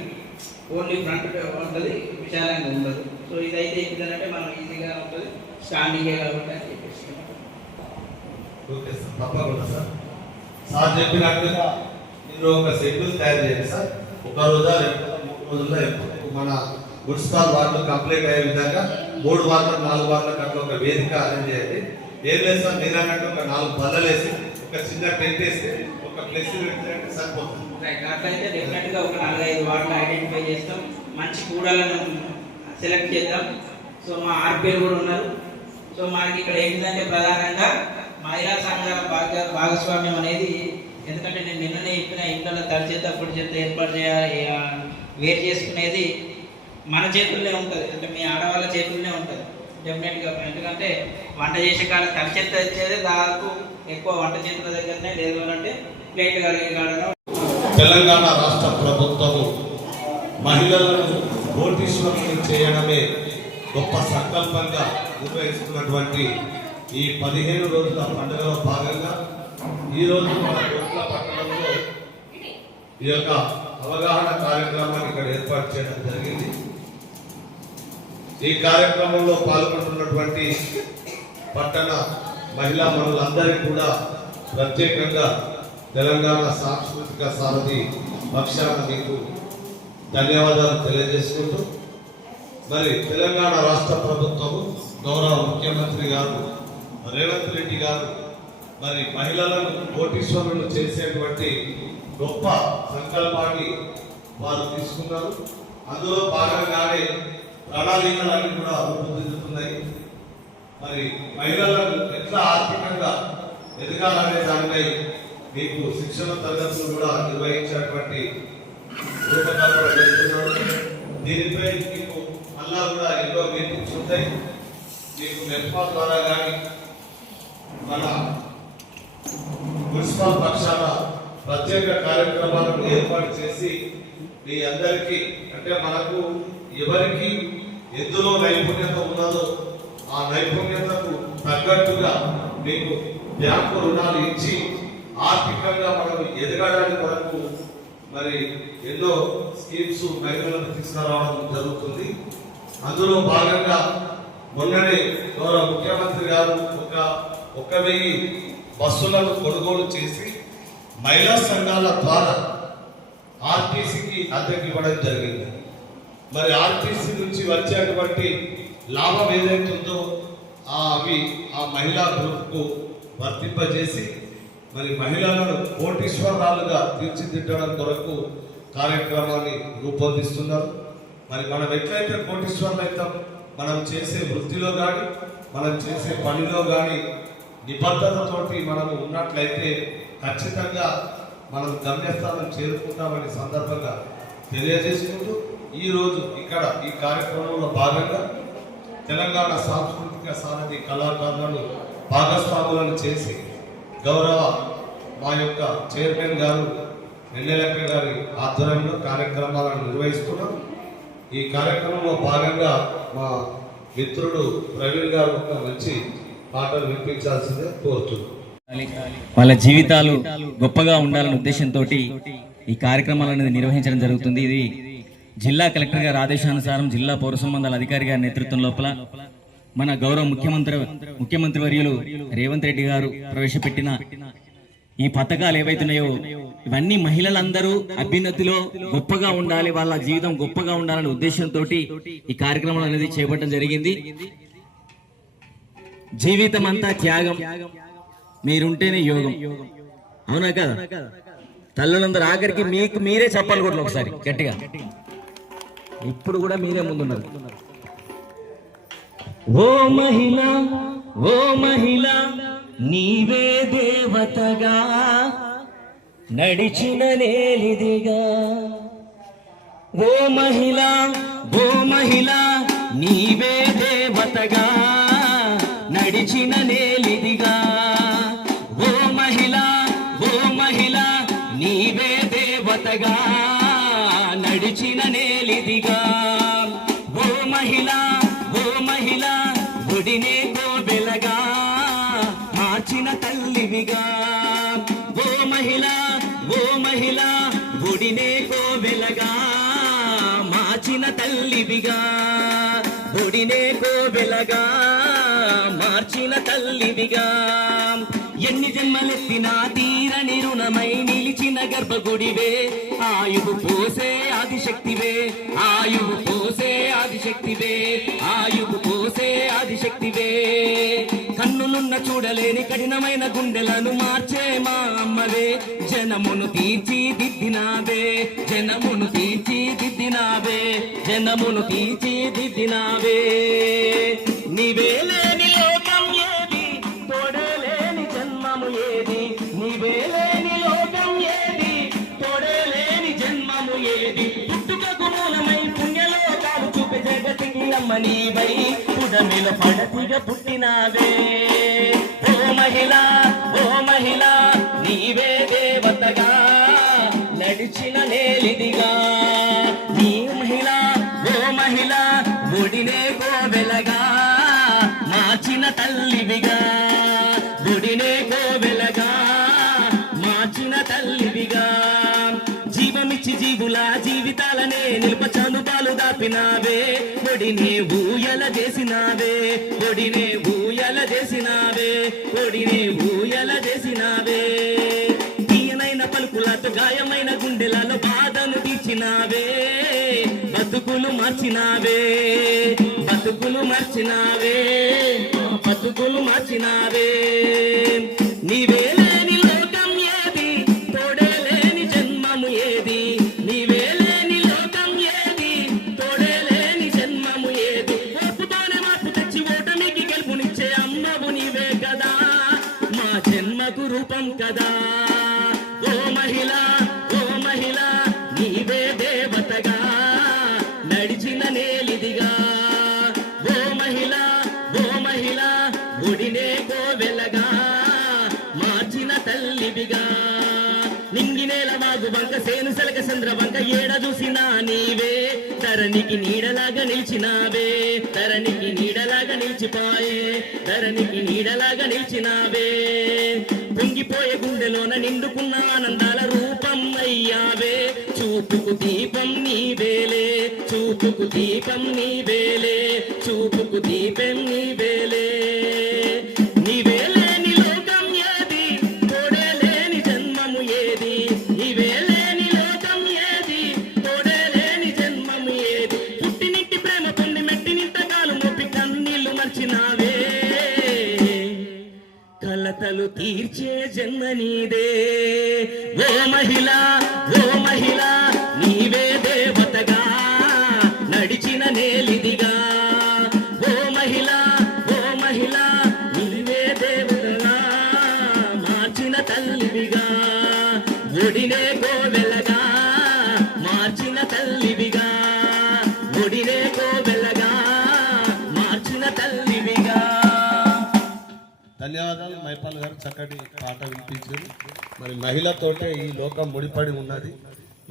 ఓన్లీ ఫ్రంట్ ఉంటుంది, విశాలంగా ఉండదు. సో ఇదైతే ఏంటంటే మనం ఈజీగా ఉంటుంది, స్టాండింగే కాబట్టి అని చెప్పేసి ఓకే సార్, తప్పకుండా సార్. సార్ చెప్పినట్టుగా మీరు ఒక షెడ్యూల్ తయారు చేయండి సార్. 1 రోజా 2 రోజుల్లో మన మున్సిపల్ వార్డులు కంప్లీట్ అయ్యే విధంగా 3 వార్డులు 4 వార్డులకు అట్లా ఒక వేదిక అరేంజ్ చేయండి. ఏం లేదు సార్, మీరు అన్నట్టు ఒక 4 బల్లలు వేసి ఒక చిన్న టెంట్ వేసి ఒక ప్లేస్ పెట్టినట్టు సరిపోతుంది. అట్లయితే డెఫినెట్గా ఒక 4-5 వార్డులు ఐడెంటిఫై చేస్తాం, మంచి కూడలను సెలెక్ట్ చేద్దాం. సో మా ఆర్పీలు కూడా ఉన్నారు. సో మనకి ఇక్కడ ఏంటంటే ప్రధానంగా మహిళా సంఘాల భాగస్వామ్యం అనేది, ఎందుకంటే నేను నిన్ననే చెప్పిన ఇంట్లో తడి చేత పొడి చేత ఏర్పాటు చేయాలి, వేరు చేసుకునేది మన చేతుల్లోనే ఉంటుంది, అంటే మీ ఆడవాళ్ళ చేతుల్లోనే ఉంటుంది డెఫినెట్గా. ఎందుకంటే వంట చేసే కాడ తడి చేత వచ్చేది దాదాపు ఎక్కువ వంట చేతుల దగ్గరనే, లేదు అంటే ప్లేట్ కలిగే కాడనో. తెలంగాణ రాష్ట్ర ప్రభుత్వము మహిళలను కోటీశ్వరులను చేయడమే గొప్ప సంకల్పంగా నిర్వహిస్తున్నటువంటి ఈ 15 రోజుల పండుగలో భాగంగా ఈరోజు మన కోట్ల పట్టణంలో ఈ యొక్క అవగాహన కార్యక్రమాన్ని ఇక్కడ ఏర్పాటు చేయడం జరిగింది. ఈ కార్యక్రమంలో పాల్గొంటున్నటువంటి పట్టణ మహిళా మనులందరికీ కూడా ప్రత్యేకంగా తెలంగాణ సాంస్కృతిక సారథి పక్షాన మీకు ధన్యవాదాలు తెలియజేసుకుంటూ, మరి తెలంగాణ రాష్ట్ర ప్రభుత్వము గౌరవ ముఖ్యమంత్రి గారు రేవంత్ రెడ్డి గారు మరి మహిళలను కోటీశ్వరులు చేసేటువంటి గొప్ప సంకల్పాన్ని వారు తీసుకున్నారు. అందులో భాగంగానే ప్రణాళికలన్నీ కూడా రూపుదిద్దుతున్నాయి. మరి మహిళలను ఎట్లా ఆర్థికంగా ఎదగాలనే దానిపై మీకు శిక్షణ తరగతులు కూడా నిర్వహించేటువంటి రూపకల్పన చేస్తున్నారు. దీనిపై మీకు మళ్ళా కూడా ఎన్నో మీటింగ్స్ ఉంటాయి. మీకు మెప్మా ద్వారా కానీ మన మున్సిపల్ పక్షాన ప్రత్యేక కార్యక్రమాలను ఏర్పాటు చేసి మీ అందరికీ, అంటే మనకు ఎవరికి ఎందులో నైపుణ్యత ఉన్నదో ఆ నైపుణ్యతకు తగ్గట్టుగా మీకు బ్యాంకు రుణాలు ఇచ్చి ఆర్థికంగా మనం ఎదగడానికి కొరకు మరి ఎన్నో స్కీమ్స్ మహిళలకు తీసుకురావడం జరుగుతుంది. అందులో భాగంగా మొన్ననే గౌరవ ముఖ్యమంత్రి గారు 1,000 బస్సులను కొనుగోలు చేసి మహిళా సంఘాల ద్వారా ఆర్టీసీకి అద్దెకి ఇవ్వడం జరిగింది. మరి ఆర్టీసీ నుంచి వచ్చేటువంటి లాభం ఏదైతుందో అవి ఆ మహిళా గ్రూప్కు వర్తింపజేసి మరి మహిళలను కోటీశ్వరాలుగా తీర్చిదిద్దడం కొరకు కార్యక్రమాన్ని రూపొందిస్తున్నారు. మరి మనం ఎట్లయితే కోటీశ్వరులు అవుతాం, మనం చేసే వృత్తిలో కానీ మనం చేసే పనిలో కానీ నిబద్ధతతోటి మనము ఉన్నట్లయితే ఖచ్చితంగా మనం గమ్యస్థానం చేరుకుంటామనే సందర్భంగా తెలియజేసుకుంటూ ఈరోజు ఇక్కడ ఈ కార్యక్రమంలో భాగంగా తెలంగాణ సాంస్కృతిక సారథి కళాకారులను భాగస్వాములను చేసి గౌరవ మా యొక్క చైర్మన్ గారు ఎన్నెలక్క గారి ఆధ్వర్యంలో కార్యక్రమాలను నిర్వహిస్తున్నాం. ఈ కార్యక్రమంలో భాగంగా మా మిత్రుడు ప్రవీణ్ గారు ఒక మంచి పాటలు వినిపించాల్సిందే కోరుతున్నాం. వాళ్ళ జీవితాలు గొప్పగా ఉండాలనే ఉద్దేశంతో ఈ కార్యక్రమాలను నిర్వహించడం జరుగుతుంది. ఇది జిల్లా కలెక్టర్ గారి ఆదేశానుసారం జిల్లా పౌర సంబంధాల అధికారి గారి నేతృత్వం లోపల మన గౌరవ ముఖ్యమంత్రి వర్యులు రేవంత్ రెడ్డి గారు ప్రవేశపెట్టిన ఈ పథకాలు ఏవైతున్నాయో ఇవన్నీ మహిళలందరూ అభ్యున్నతిలో గొప్పగా ఉండాలి, వాళ్ళ జీవితం గొప్పగా ఉండాలనే ఉద్దేశంతో ఈ కార్యక్రమం అనేది చేపట్టడం జరిగింది. జీవితం అంతా త్యాగం, మీరుంటేనే యోగం. అవునా కదా? తల్లులందరూ ఆఖరికి మీకు మీరే చెప్పాలి కూడా ఒకసారి గట్టిగా. ఇప్పుడు కూడా మీరే ముందున్నారు. ఓ మహిళ, ఓ మహిళ, నీవే దేవతగా నడిచిన నేలిదిగా. ఓ మహిళ, ఓ మహిళ, నీవే దేవతగా నడిచిన నేలిదిగా. ఓ మహిళ, ఓ మహిళ, నీవే దేవతగా నడిచిన నేలిదిగా. ఓ మహిళ, ఓ మహిళ, ఒడినే కోవెలగా మార్చిన తల్లివిగా. ఓ మహిళ, ఓ మహిళ, ఒడినే కోవెలగా మార్చిన తల్లివిగా. ఒడినే కోవెలగా మార్చిన తల్లివిగా. ఎన్ని జన్మలెత్తినా తీరని రుణమై నిలిచిన గర్భగుడివే. ఆయువు పోసే ఆదిశక్తివే, ఆయువు పోసే ఆదిశక్తివే, ఆయువు పోసే ఆదిశక్తివే. కన్నులున్న చూడలేని కఠినమైన గుండెలను మార్చే మా అమ్మవే. జనమును తీర్చిదిద్దినావే, జనమును తీర్చిదిద్దినావే, జనమును తీర్చిదిద్దినావే. నీవే లేని లోకం ఏది, తోడలేని జన్మము ఏది. నీవే లేని లోకం ఏది, తోడలేని జన్మము ఏది. పుట్టుకకు మూలమై పుణ్యలోకాలు చూపే జగతికి అమ్మ నీవై పుడమిల పడతిగా పుట్టినావే. ఓ మహిళ, ఓ మహిళ, నీవే దేవతగా నడిచిన నేలిదిగా. నీ మహిళ, ఓ మహిళ, ఒడినే కోవెలగా మార్చిన తల్లివిగా. ఒడినే కోవెలగా మార్చిన తల్లివిగా. జీవమిచ్చి జీవుల జీవితాలనే నిలుపచనుపాలు దాపినావే. ఒడినే ఊయల చేసినావే, ఒడినే ఊయల చేసినావే, ఒడినే ఊయల చేసినావే. తీయనైన పలుకులతో గాయమైన గుండెలలో బాధను తీర్చినావే. బతుకులు మార్చినావే, బతుకులు మార్చినావే, బతుకులు మార్చినావే. నీవే లేని లోకం ఏది, తోడలేని జన్మము ఏది. నీవే లేని లోకం ఏది, తోడలేని జన్మము ఏది. ఓపుతోనే మార్పు తెచ్చి ఓటమికి గెలుపునిచ్చే అమ్మవు నీవే కదా, మా జన్మకు రూపం కదా. ఓ మహిళ, ఓ మహిళ, నీవే దేవతగా నడిచిన నేలిదిగా. ఓ మహిళ, ఓ మహిళ, ఒడినే కోవెలగా మార్చిన తల్లివిగా. నింగినేల వాగు బంక సేను సెలక చంద్రవంక ఏడ చూసినా నీవే. ధరణికి నీడలాగా నిలిచినావే, ధరణికి నీడలాగా నిలిచిపోయే, ధరణికి నీడలాగా నిలిచినావే. పొంగిపోయే గుండెలోన నిండుకున్న ఆనందాల రూపం అయ్యావే. చూపుకు దీపం నీవేలే, చూపుకు దీపం నీవేలే, చూపుకు దీపం నీవేలే. నీవే లేని లోకం ఏది, తోడలేని జన్మము ఏది. నీవే లేని లోకం ఏది, తోడలేని జన్మము ఏది. పుట్టినింటి ప్రేమ పొంది మెట్టినింతకాలు మొప్పి కన్నీళ్లు మర్చినావే. కలతలు తీర్చే జన్మ నీదే. ఓ మహిళ, ఓ మహిళ, నీవే దేవతగా నడిచిన నేలిదిగా ఓ మహిళ నీవే దేవతగా మార్చిన తల్లివిగా ఒడినే కోవెలగా మార్చిన తల్లివిగా ఒడినే కోవెలగా మార్చిన తల్లివిగా. ధన్యవాదాలు మైపాల్ గారు, చక్కటి పాట వినిపించారు. మరి మహిళతోటే ఈ లోకం ముడిపడి ఉన్నది.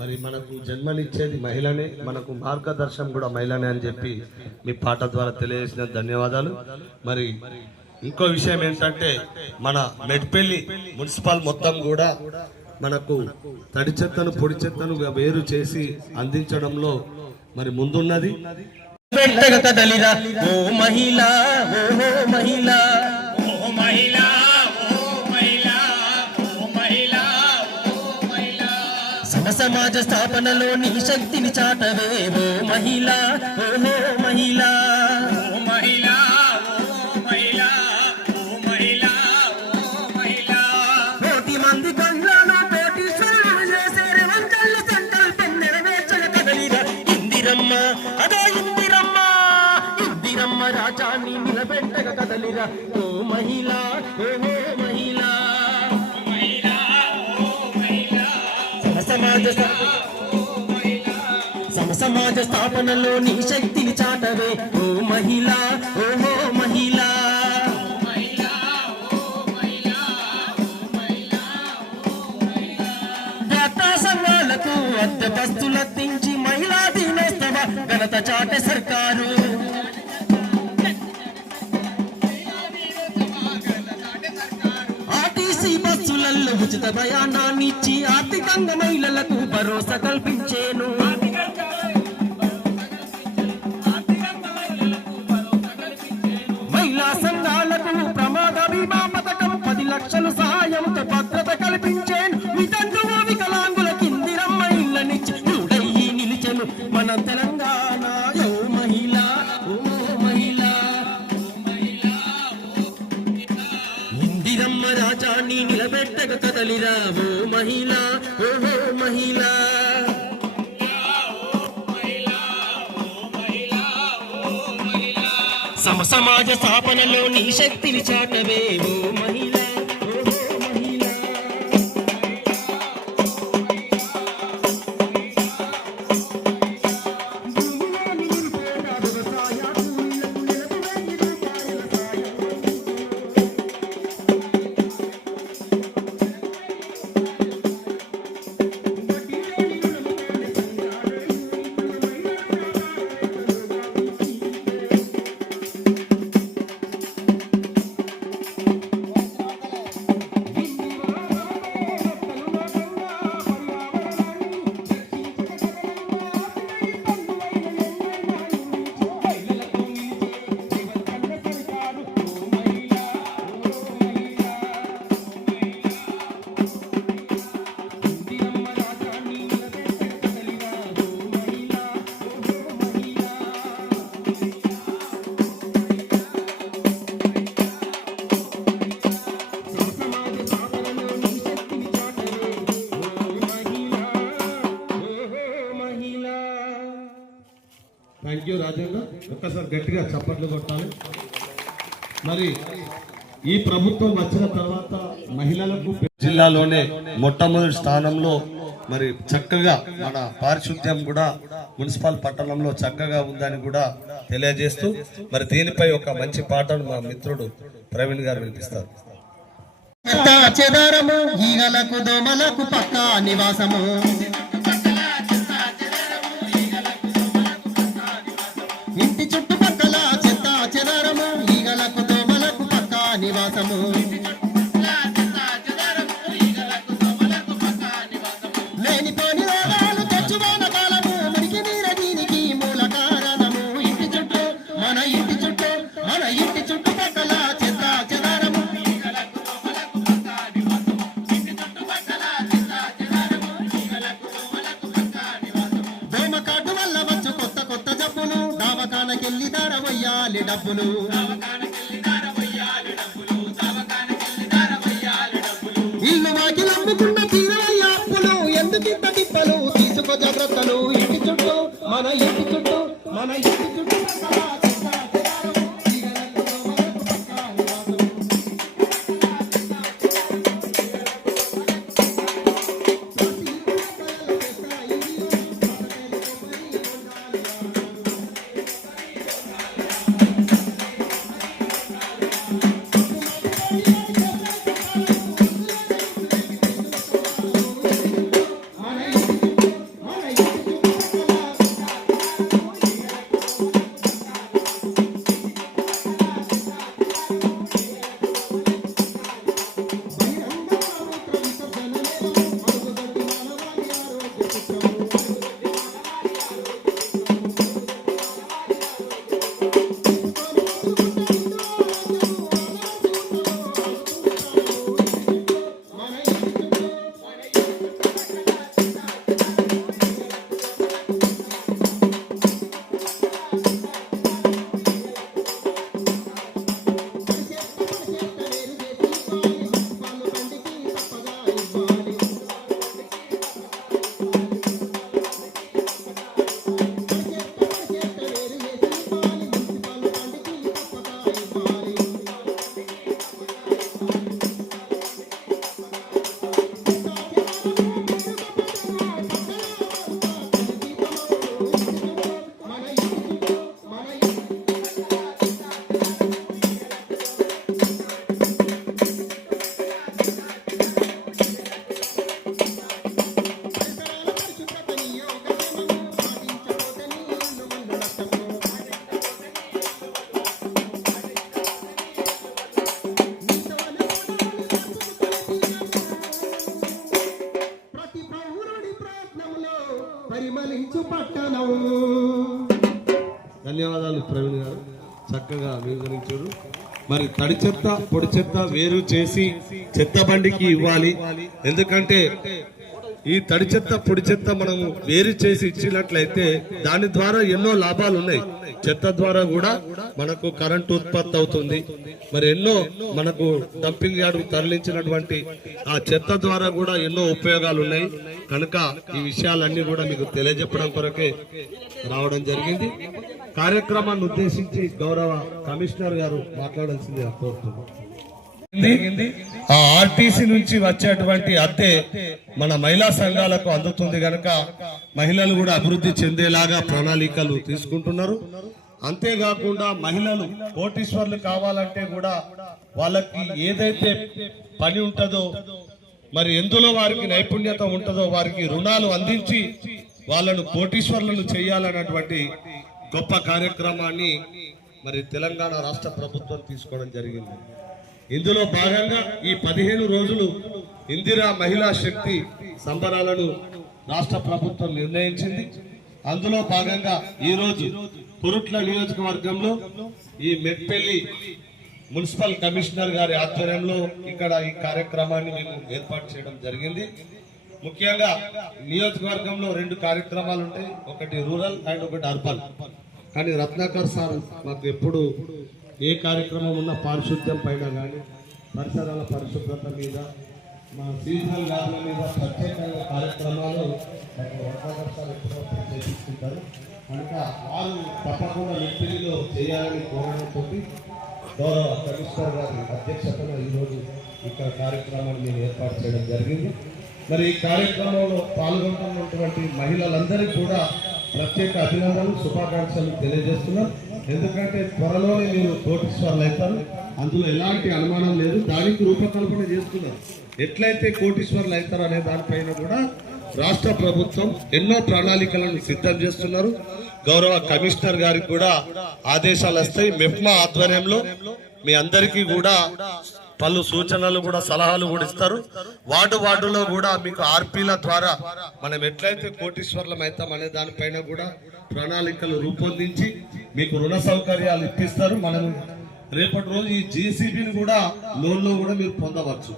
మరి మనకు జన్మనిచ్చేది మహిళనే, మనకు మార్గదర్శనం కూడా మహిళనే అని చెప్పి మీ పాట ద్వారా తెలియజేసిన ధన్యవాదాలు. మరి ఇంకో విషయం ఏంటంటే మన మెట్పల్లి మున్సిపల్ మొత్తం కూడా మనకు తడి చెత్తను పొడి చెత్తను వేరు చేసి అందించడంలో మరి ముందున్నది. పెట్టగ కదలిరా ఓ మహిళ ఓ మహిళ ఓ మహిళా ఓ మహిళా ఓ మహిళా ఓ మహిళా సమాజ స్థాపనలో నీ శక్తిని చాటవే ఓ మహిళ ఓ మహిళ ఓ మహిళా ఓ మహిళా ఓ మహిళా ఓ మహిళా కోటి మంది కళ్ళను కోటి స్వరాలు చేసే రేవంతల్ల సంకల్పం నెరవేర్చగ కదలిరా ఇందిరమ్మ అదో ఇందిరమ్మ రాజాన్ని నిలబెట్టగ కదలిరా ఓ మహిళ ఓ మహిళ మహిళా ఓ మహిళా సమాజ స్థాపనలో నీ శక్తిని చాటవే ఓ మహిళ ఓ మహిళ డాక్టర్ సంఘాలకు అద్దె బస్తులెత్తించి మహిళా దినోత్సవ ఘనత చాటే సర్కారు ఆర్టీసీ బస్సులలో ఉచిత ప్రయాణాన్నిచ్చి ఆర్థికంగా మహిళలకు భరోసా కల్పించేను మహిళా సంఘాలకు ప్రమాద బీమా పథకం 10 లక్షలు సహాయంతో భద్రత కల్పించేను వితంతువు వికలాంగుల కిందిరమ్మ ఇళ్ళనిచ్చి చూడయ్యి నిలిచెను మన తెలంగాణ ఓ మహిళ ఓ మహిళ ఇందిరమ్మ రాజాన్ని నిలబెట్టక కదలిరా ఓ మహిళ ఓ మహిళ సమాజ స్థాపనలో నీ శక్తిని చాటవే ఓ మహిళ ఓ మహిళ థ్యాంక్ యూ రాజేంద్ర. ఒక్కసారి గట్టిగా చప్పట్లు కొట్టాలి. మరి ఈ ప్రభుత్వం వచ్చిన తర్వాత మహిళలకు జిల్లాలోనే మొట్టమొదటి స్థానంలో మరి చక్కగా మన పారిశుద్ధ్యం కూడా మున్సిపల్ పట్టణంలో చక్కగా ఉందని కూడా తెలియజేస్తూ మరి దీనిపై ఒక మంచి పాటను మా మిత్రుడు ప్రవీణ్ గారు వినిపిస్తారు. చెదారము ఈగలకు దోమలకు పక్కా నివాసము ఇంటి చుట్టుపక్కల చెత్త చెదారము ఈగలకు దోమలకు పక్కా నివాసము లేనిపోని రోగాలు తెచ్చువాన కాలము మురికి నీర దీనికి మూల కారణము ఇంటి చుట్టూ మన ఇంటి చుట్టుపక్కల చెత్త చెదారము దోమకాటు వల్ల వచ్చు కొత్త కొత్త జబ్బులు దావకానకెళ్ళి దారవయ్యాలి డబ్బులు ఇల్లు వాకిలమ్ముకున్న తీరవయ్య అప్పులు ఎందుకింత తిప్పలు తీసుకొచ్చి జాగ్రత్తలు ఇంటి చుట్టూ మన ఇంటి చుట్టూ మన ఇంటి చుట్టూ సకల చెత్త చెదారం, ఈగలకు మనకు పక్కా నివాసం. ప్రతి పౌరుడి ప్రయత్నంలో పరిమళించు పట్టణం. ధన్యవాదాలు ప్రవీణ్ గారు, చక్కగా వివరించారు. మరి తడి చెత్త పొడి చెత్త వేరు చేసి చెత్త బండికి ఇవ్వాలి. ఎందుకంటే ఈ తడి చెత్త పొడి చెత్త మనము వేరు చేసి ఇచ్చినట్లయితే దాని ద్వారా ఎన్నో లాభాలు ఉన్నాయి. చెత్త ద్వారా కూడా మనకు కరెంటు ఉత్పత్తి అవుతుంది. మరి ఎన్నో మనకు డంపింగ్ యార్డు తరలించినటువంటి ఆ చెత్త ద్వారా కూడా ఎన్నో ఉపయోగాలు ఉన్నాయి. కనుక ఈ విషయాలన్నీ కూడా మీకు తెలియజెప్పడం కొరకే రావడం జరిగింది. కార్యక్రమాన్ని ఉద్దేశించి గౌరవ కమిషనర్ గారు మాట్లాడాల్సింది కోరుతున్నాను. ఆ ఆర్టీసీ నుంచి వచ్చేటువంటి అద్దె మన మహిళా సంఘాలకు అందుతుంది కనుక మహిళలు కూడా అభివృద్ధి చెందేలాగా ప్రణాళికలు తీసుకుంటున్నారు. అంతేకాకుండా మహిళలు కోటీశ్వర్లు కావాలంటే కూడా వాళ్ళకి ఏదైతే పని ఉంటుందో, మరి ఎందులో వారికి నైపుణ్యత ఉంటుందో వారికి రుణాలు అందించి వాళ్ళను కోటీశ్వర్లను చేయాలన్నటువంటి గొప్ప కార్యక్రమాన్ని మరి తెలంగాణ రాష్ట్ర ప్రభుత్వం తీసుకోవడం జరిగింది. ఇందులో భాగంగా ఈ 15 రోజులు ఇందిరా మహిళా శక్తి సంబరాలను రాష్ట్ర ప్రభుత్వం నిర్ణయించింది. అందులో భాగంగా ఈ రోజు కురుట్ల నియోజకవర్గంలో ఈ మెట్పల్లి మున్సిపల్ కమిషనర్ గారి ఆధ్వర్యంలో ఇక్కడ ఈ కార్యక్రమాన్ని మేము ఏర్పాటు చేయడం జరిగింది. ముఖ్యంగా నియోజకవర్గంలో 2 కార్యక్రమాలు ఉంటాయి, ఒకటి రూరల్ అండ్ ఒకటి అర్బన్. కానీ రత్నాకర్ సార్ మాకు ఎప్పుడు ఏ కార్యక్రమం ఉన్నా పారిశుద్ధ్యం పైన కానీ పరిసరాల పరిశుభ్రత మీద, మా సీజనల్ వ్యాధుల మీద ప్రత్యేకంగా కార్యక్రమాలు రత్నాకర్ సార్ ఎప్పుడో చేపిస్తుంటారు. కనుక వారు తప్పకుండా మెట్పల్లిలో చేయాలని కోరడంతో గౌరవ కమిషనర్ గారి అధ్యక్షతన ఈరోజు ఇక్కడ కార్యక్రమాన్ని మేము ఏర్పాటు చేయడం జరిగింది. మరి ఈ కార్యక్రమంలో పాల్గొంటున్నటువంటి మహిళలందరికీ కూడా ప్రత్యేక అభినందనలు, శుభాకాంక్షలు తెలియజేస్తున్నాం. ఎందుకంటే త్వరలోనే మీరు కోటీశ్వర్లు అవుతారు, అందులో ఎలాంటి అనుమానం లేదు. దానికి రూపకల్పన చేస్తున్నారు. ఎట్లయితే కోటీశ్వర్లు అవుతారు అనే దానిపైన కూడా రాష్ట్ర ప్రభుత్వం ఎన్నో ప్రణాళికలను సిద్ధం చేస్తున్నారు. గౌరవ కమిషనర్ గారికి కూడా ఆదేశాలు వస్తాయి. మెప్మా ఆధ్వర్యంలో మీ అందరికీ కూడా పలు సూచనలు కూడా సలహాలు కూడా ఇస్తారు. వార్డులో కూడా మీకు ఆర్పీల ద్వారా మనం ఎట్లయితే కోటీశ్వర్లం అవుతాం అనే దానిపైన కూడా ప్రణాళికలు రూపొందించి మీకు రుణ సౌకర్యాలు ఇప్పిస్తారు. మనం రేపటి రోజు ఈ జేసీబీని కూడా లోన్లో కూడా మీరు పొందవచ్చు.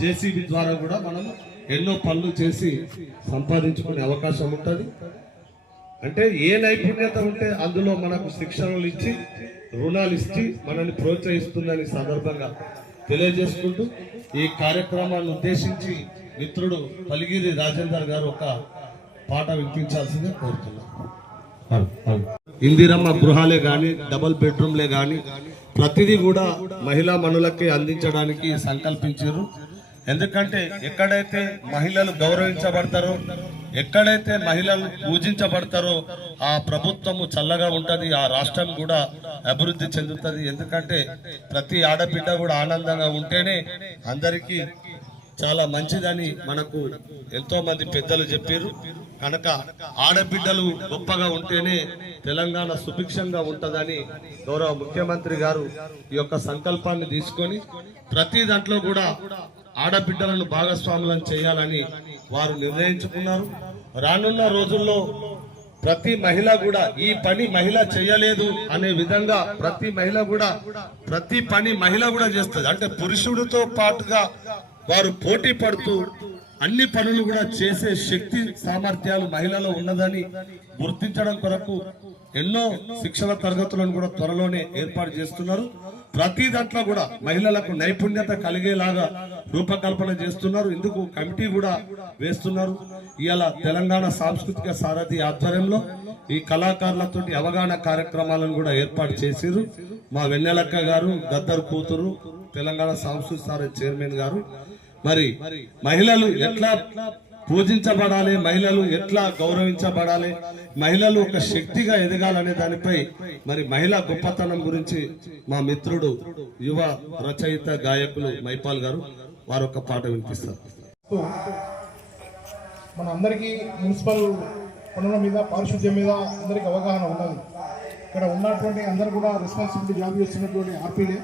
జేసీబీ ద్వారా కూడా మనం ఎన్నో పనులు చేసి సంపాదించుకునే అవకాశం ఉంటుంది. అంటే ఏ నైపుణ్యత ఉంటే అందులో మనకు శిక్షణలు ఇచ్చి రుణాలు ఇచ్చి మనల్ని ప్రోత్సహిస్తుందని సందర్భంగా తెలియజేసుకుంటూ ఈ కార్యక్రమాన్ని ఉద్దేశించి మిత్రుడు పలిగిరి రాజేందర్ గారు ఒక పాట వినిపించాల్సిందే కోరుతున్నాను. ఇందిరమ్మ గృహాలే కానీ, డబుల్ బెడ్రూమ్లే కానీ ప్రతిదీ కూడా మహిళా మనులకే అందించడానికి సంకల్పించారు. ఎందుకంటే ఎక్కడైతే మహిళలు గౌరవించబడతారో, ఎక్కడైతే మహిళలు పూజించబడతారో ఆ ప్రభుత్వము చల్లగా ఉంటది, ఆ రాష్ట్రం కూడా అభివృద్ధి చెందుతుంది. ఎందుకంటే ప్రతి ఆడబిడ్డ కూడా ఆనందంగా ఉంటేనే అందరికీ చాలా మంచిదని మనకు ఎంతో మంది పెద్దలు చెప్పారు. కనుక ఆడబిడ్డలు గొప్పగా ఉంటేనే తెలంగాణ సుభిక్షంగా ఉంటదని గౌరవ ముఖ్యమంత్రి గారు ఈ యొక్క సంకల్పాన్ని తీసుకొని ప్రతి దాంట్లో కూడా ఆడబిడ్డలను భాగస్వాములను చేయాలని వారు నిర్ణయించుకున్నారు. రానున్న రోజుల్లో ప్రతి మహిళ కూడా ఈ పని మహిళ చేయలేదు అనే విధంగా ప్రతి మహిళ కూడా ప్రతి పని మహిళ కూడా చేస్తుంది. అంటే పురుషుడితో పాటుగా వారు పోటీ పడుతూ అన్ని పనులు కూడా చేసే శక్తి సామర్థ్యాలు మహిళలో ఉన్నదని గుర్తించడం కొరకు ఎన్నో శిక్షణ తరగతులను కూడా త్వరలోనే ఏర్పాటు చేస్తున్నారు. ప్రతి దాంట్లో కూడా మహిళలకు నైపుణ్యత కలిగేలాగా రూపకల్పన చేస్తున్నారు. ఇందుకు కమిటీ కూడా వేస్తున్నారు. ఇవాళ తెలంగాణ సాంస్కృతిక సారథి ఆధ్వర్యంలో ఈ కళాకారులతోటి అవగాహన కార్యక్రమాలను కూడా ఏర్పాటు చేసిరు. మా వెన్నెలక్క గారు, గద్దర్ కూతురు, తెలంగాణ సాంస్కృతిక సారథి చైర్మన్ గారు. మరి మహిళలు ఎట్లా పూజించబడాలి, మహిళలు ఎట్లా గౌరవించబడాలి, మహిళలు ఒక శక్తిగా ఎదగాలనే దానిపై మరి మహిళా గొప్పతనం గురించి మా మిత్రుడు యువ రచయిత గాయకులు మైపాల్ గారు వారు ఒక పాట వినిపిస్తారు. మన అందరికీ మున్సిపల్ పనుల మీద, పారిశుద్ధ్యం మీద అందరికీ అవగాహన ఉన్నది. ఇక్కడ ఉన్నటువంటి అందరూ కూడా రెస్పాన్సిబిలిటీ జాబ్ చేస్తున్నటువంటి ఆర్పీలే.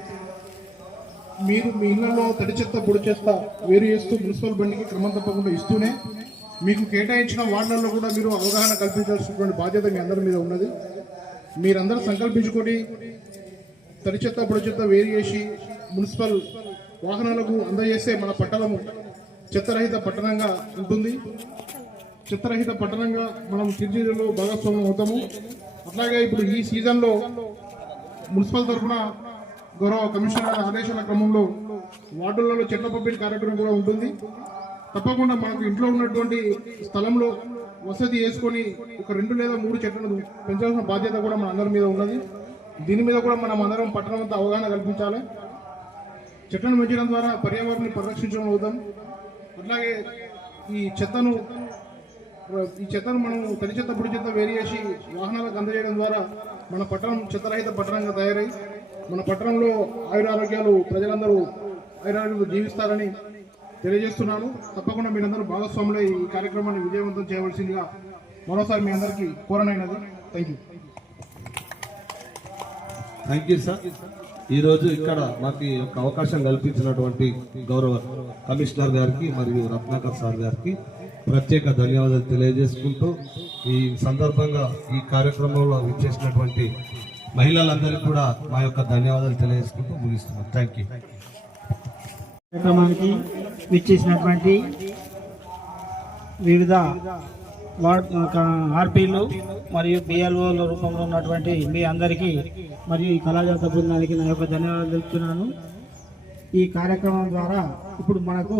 మీరు మీ ఇళ్లలో తడి చెత్త, పొడి చెత్త వేరు చేస్తూ మున్సిపల్ బండికి క్రమం తప్పకుండా ఇస్తూనే మీకు కేటాయించిన వార్డులలో కూడా మీరు అవగాహన కల్పించాల్సినటువంటి బాధ్యత మీ అందరి మీద ఉన్నది. మీరందరూ సంకల్పించుకొని తడి చెత్త, పొడి చెత్త వేరు చేసి మున్సిపల్ వాహనాలకు అందజేస్తే మన పట్టణము చెత్తరహిత పట్టణంగా ఉంటుంది. చెత్తరహిత పట్టణంగా మనం తీర్చిదిద్దులో భాగస్వామ్యం అవుతాము. అట్లాగే ఇప్పుడు ఈ సీజన్లో మున్సిపల్ తరఫున గౌరవ కమిషనర్ ఆదేశాల క్రమంలో వార్డులలో చెట్ల పంపిణీ కార్యక్రమం కూడా ఉంటుంది. తప్పకుండా మనకు ఇంట్లో ఉన్నటువంటి స్థలంలో వసతి చేసుకొని ఒక 2 లేదా 3 చెట్లను పెంచాల్సిన బాధ్యత కూడా మన అందరి మీద ఉన్నది. దీని మీద కూడా మనం అందరం పట్టణం అంతా అవగాహన కల్పించాలి. చెట్లను పెంచడం ద్వారా పర్యావరణాన్ని పరిరక్షించడం అవుతాం. అట్లాగే ఈ చెత్తను మనం తడి చెత్త, పొడి చెత్త వేరు చేసి వాహనాలకు అందజేయడం ద్వారా మన పట్టణం చెత్తరహిత పట్టణంగా తయారై మన పట్టణంలో ఆయురారోగ్యాలు ప్రజలందరూ ఆయురారోగ్యాలు జీవిస్తారని తెలియజేస్తున్నాను. తప్పకుండా మీరందరూ భాగస్వాములై ఈ కార్యక్రమాన్ని విజయవంతం చేయవలసిందిగా మరోసారి మీ అందరికీ కోరనైనది. Thank you sir. ఈరోజు ఇక్కడ మాకు ఒక అవకాశం కల్పించినటువంటి గౌరవ కమిషనర్ గారికి మరియు రత్నాకర్ సార్ గారికి ప్రత్యేక ధన్యవాదాలు తెలియజేసుకుంటూ ఈ సందర్భంగా ఈ కార్యక్రమంలో విచ్చేసినటువంటి మహిళలందరికీ కూడా మా యొక్క ధన్యవాదాలు తెలియజేసుకుంటూ ముగిస్తున్నాం. Thank you. కార్యక్రమానికి విచ్చేసినటువంటి వివిధ ఆర్పీలు మరియు బిఎల్ఓల రూపంలో ఉన్నటువంటి మీ అందరికీ మరియు ఈ కళాజాత బృందానికి నా యొక్క ధన్యవాదాలు తెలుపుతున్నాను. ఈ కార్యక్రమం ద్వారా ఇప్పుడు మనకు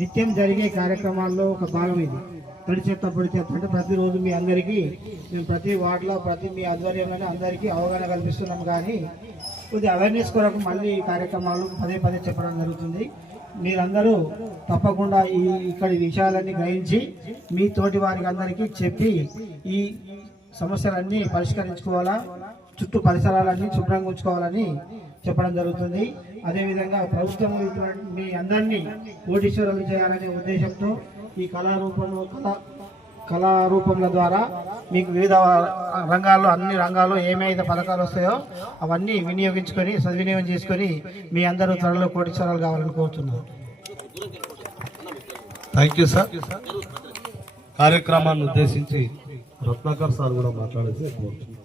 నిత్యం జరిగే కార్యక్రమాల్లో ఒక భాగం ఇది. తడి చెత్త, పొడి చెత్త అంటే ప్రతిరోజు మీ అందరికీ మేము ప్రతి వార్డులో ప్రతి మీ ఆధ్వర్యంలోనే అందరికీ అవగాహన కల్పిస్తున్నాం. కానీ కొద్దిగా అవేర్నెస్ కొరకు మళ్ళీ ఈ కార్యక్రమాలు పదే చెప్పడం జరుగుతుంది. మీరందరూ తప్పకుండా ఇక్కడి విషయాలన్నీ గ్రహించి మీ తోటి వారికి అందరికీ చెప్పి ఈ సమస్యలన్నీ పరిష్కరించుకోవాలా, చుట్టూ పరిసరాలన్నీ శుభ్రంగా ఉంచుకోవాలని చెప్పడం జరుగుతుంది. అదేవిధంగా ప్రభుత్వం మీ అందరినీ కోటీశ్వరులు చేయాలనే ఉద్దేశంతో ఈ కళారూపంల ద్వారా మీకు వివిధ రంగాల్లో, అన్ని రంగాల్లో ఏమైతే పథకాలు వస్తాయో అవన్నీ వినియోగించుకొని సద్వినియోగం చేసుకొని మీ అందరూ త్వరలో కోటీశ్వరాలు కావాలని కోరుతున్నాను. Thank you sir. కార్యక్రమాన్ని ఉద్దేశించి రత్నాకర్ సార్ కూడా మాట్లాడేసి కోరుతున్నాను.